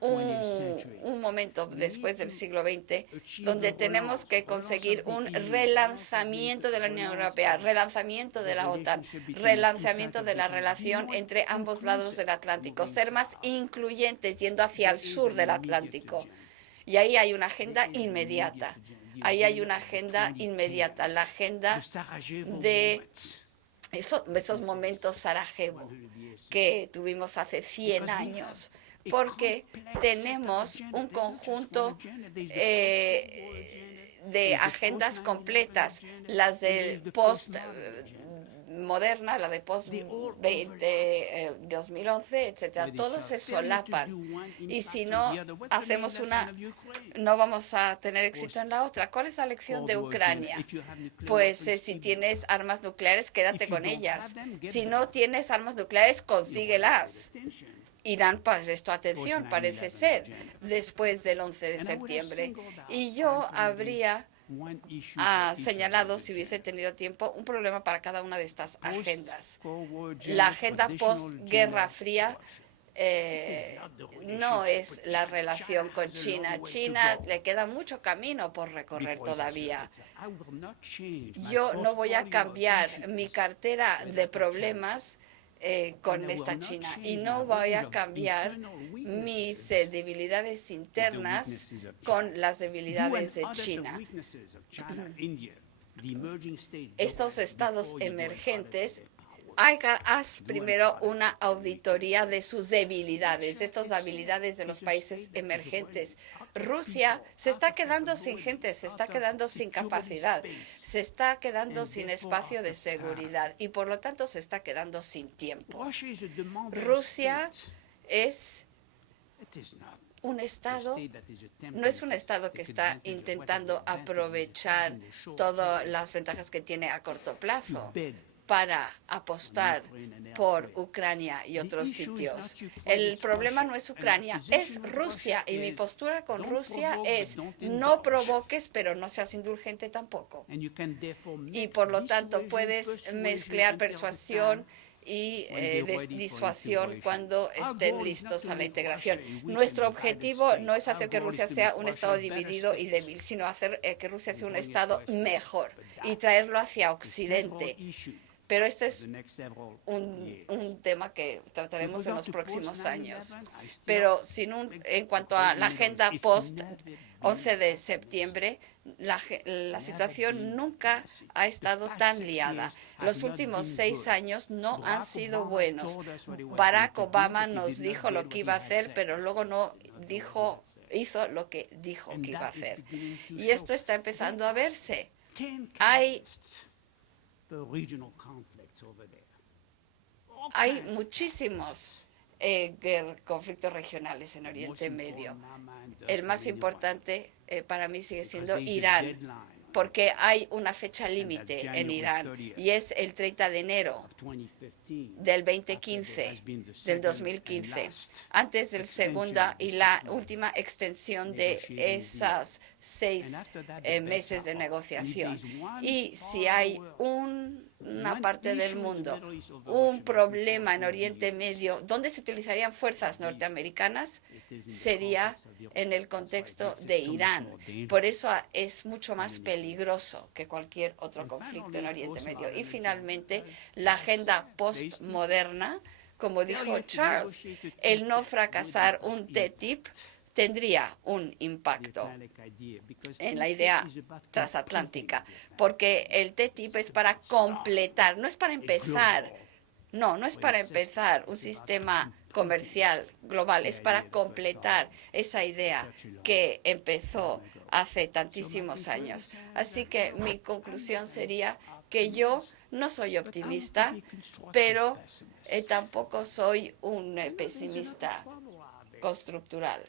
un momento después del siglo XX donde tenemos que conseguir un relanzamiento de la Unión Europea, relanzamiento de la OTAN, relanzamiento de la relación entre ambos lados del Atlántico, ser más incluyentes yendo hacia el sur del Atlántico. Y ahí hay una agenda inmediata. Ahí hay una agenda inmediata, la agenda de esos momentos Sarajevo que tuvimos hace 100 años, porque tenemos un conjunto de agendas completas, las del post-moderna, la de post-2011, etcétera. Todos se solapan. Y si no hacemos una, no vamos a tener éxito en la otra. ¿Cuál es la lección de Ucrania? Pues si tienes armas nucleares, quédate con ellas. Si no tienes armas nucleares, consíguelas. Irán prestó atención, parece ser, después del 11 de septiembre. Y yo habría señalado, si hubiese tenido tiempo, un problema para cada una de estas agendas. La agenda post-Guerra Fría no es la relación con China. China le queda mucho camino por recorrer todavía. Yo no voy a cambiar mi cartera de problemas con esta China y no voy a cambiar mis debilidades internas con las debilidades de China. Estos estados emergentes, haz primero una auditoría de sus debilidades, de estas debilidades de los países emergentes. Rusia se está quedando sin gente, se está quedando sin capacidad, se está quedando sin espacio de seguridad y por lo tanto se está quedando sin tiempo. Rusia es un Estado, no es un Estado que está intentando aprovechar todas las ventajas que tiene a corto plazo para apostar por Ucrania y otros sitios. El problema no es Ucrania, es Rusia. Y mi postura con Rusia es no provoques, pero no seas indulgente tampoco. Y por lo tanto puedes mezclar persuasión y disuasión cuando estén listos a la integración. Nuestro objetivo no es hacer que Rusia sea un Estado dividido y débil, sino hacer que Rusia sea un Estado mejor y traerlo hacia Occidente. Pero este es un tema que trataremos en los próximos años. Pero en cuanto a la agenda post-11 de septiembre, la situación nunca ha estado tan liada. Los últimos 6 años no han sido buenos. Barack Obama nos dijo lo que iba a hacer, pero luego no hizo lo que dijo que iba a hacer. Y esto está empezando a verse. Hay muchísimos conflictos regionales en Oriente Medio. El más importante para mí sigue siendo Irán, porque hay una fecha límite en Irán y es el 30 de enero del 2015. Antes del segunda y la última extensión de esos 6 meses de negociación. Y si hay una parte del mundo, un problema en Oriente Medio, donde se utilizarían fuerzas norteamericanas, sería en el contexto de Irán. Por eso es mucho más peligroso que cualquier otro conflicto en Oriente Medio. Y finalmente, la agenda postmoderna, como dijo Charles, el no fracasar un TTIP tendría un impacto en la idea transatlántica, porque el TTIP es para completar, no es para empezar. No es para empezar un sistema comercial global, es para completar esa idea que empezó hace tantísimos años. Así que mi conclusión sería que yo No soy optimista, pero tampoco soy un pesimista constructural.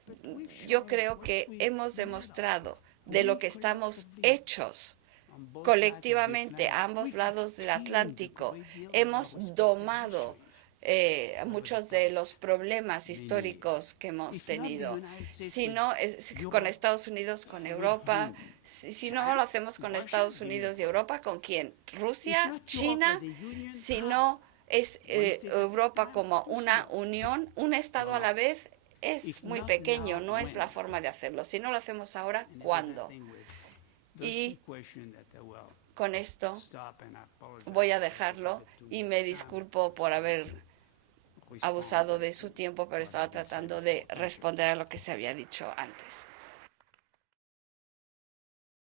Yo creo que hemos demostrado de lo que estamos hechos colectivamente a ambos lados del Atlántico. Hemos domado muchos de los problemas históricos que hemos tenido. Si no, con Estados Unidos, con Europa. Si no lo hacemos con Estados Unidos y Europa, ¿con quién? ¿Rusia? ¿China? Si no es Europa como una unión, un Estado a la vez, es muy pequeño, no es la forma de hacerlo. Si no lo hacemos ahora, ¿cuándo? Y con esto voy a dejarlo y me disculpo por haber abusado de su tiempo, pero estaba tratando de responder a lo que se había dicho antes.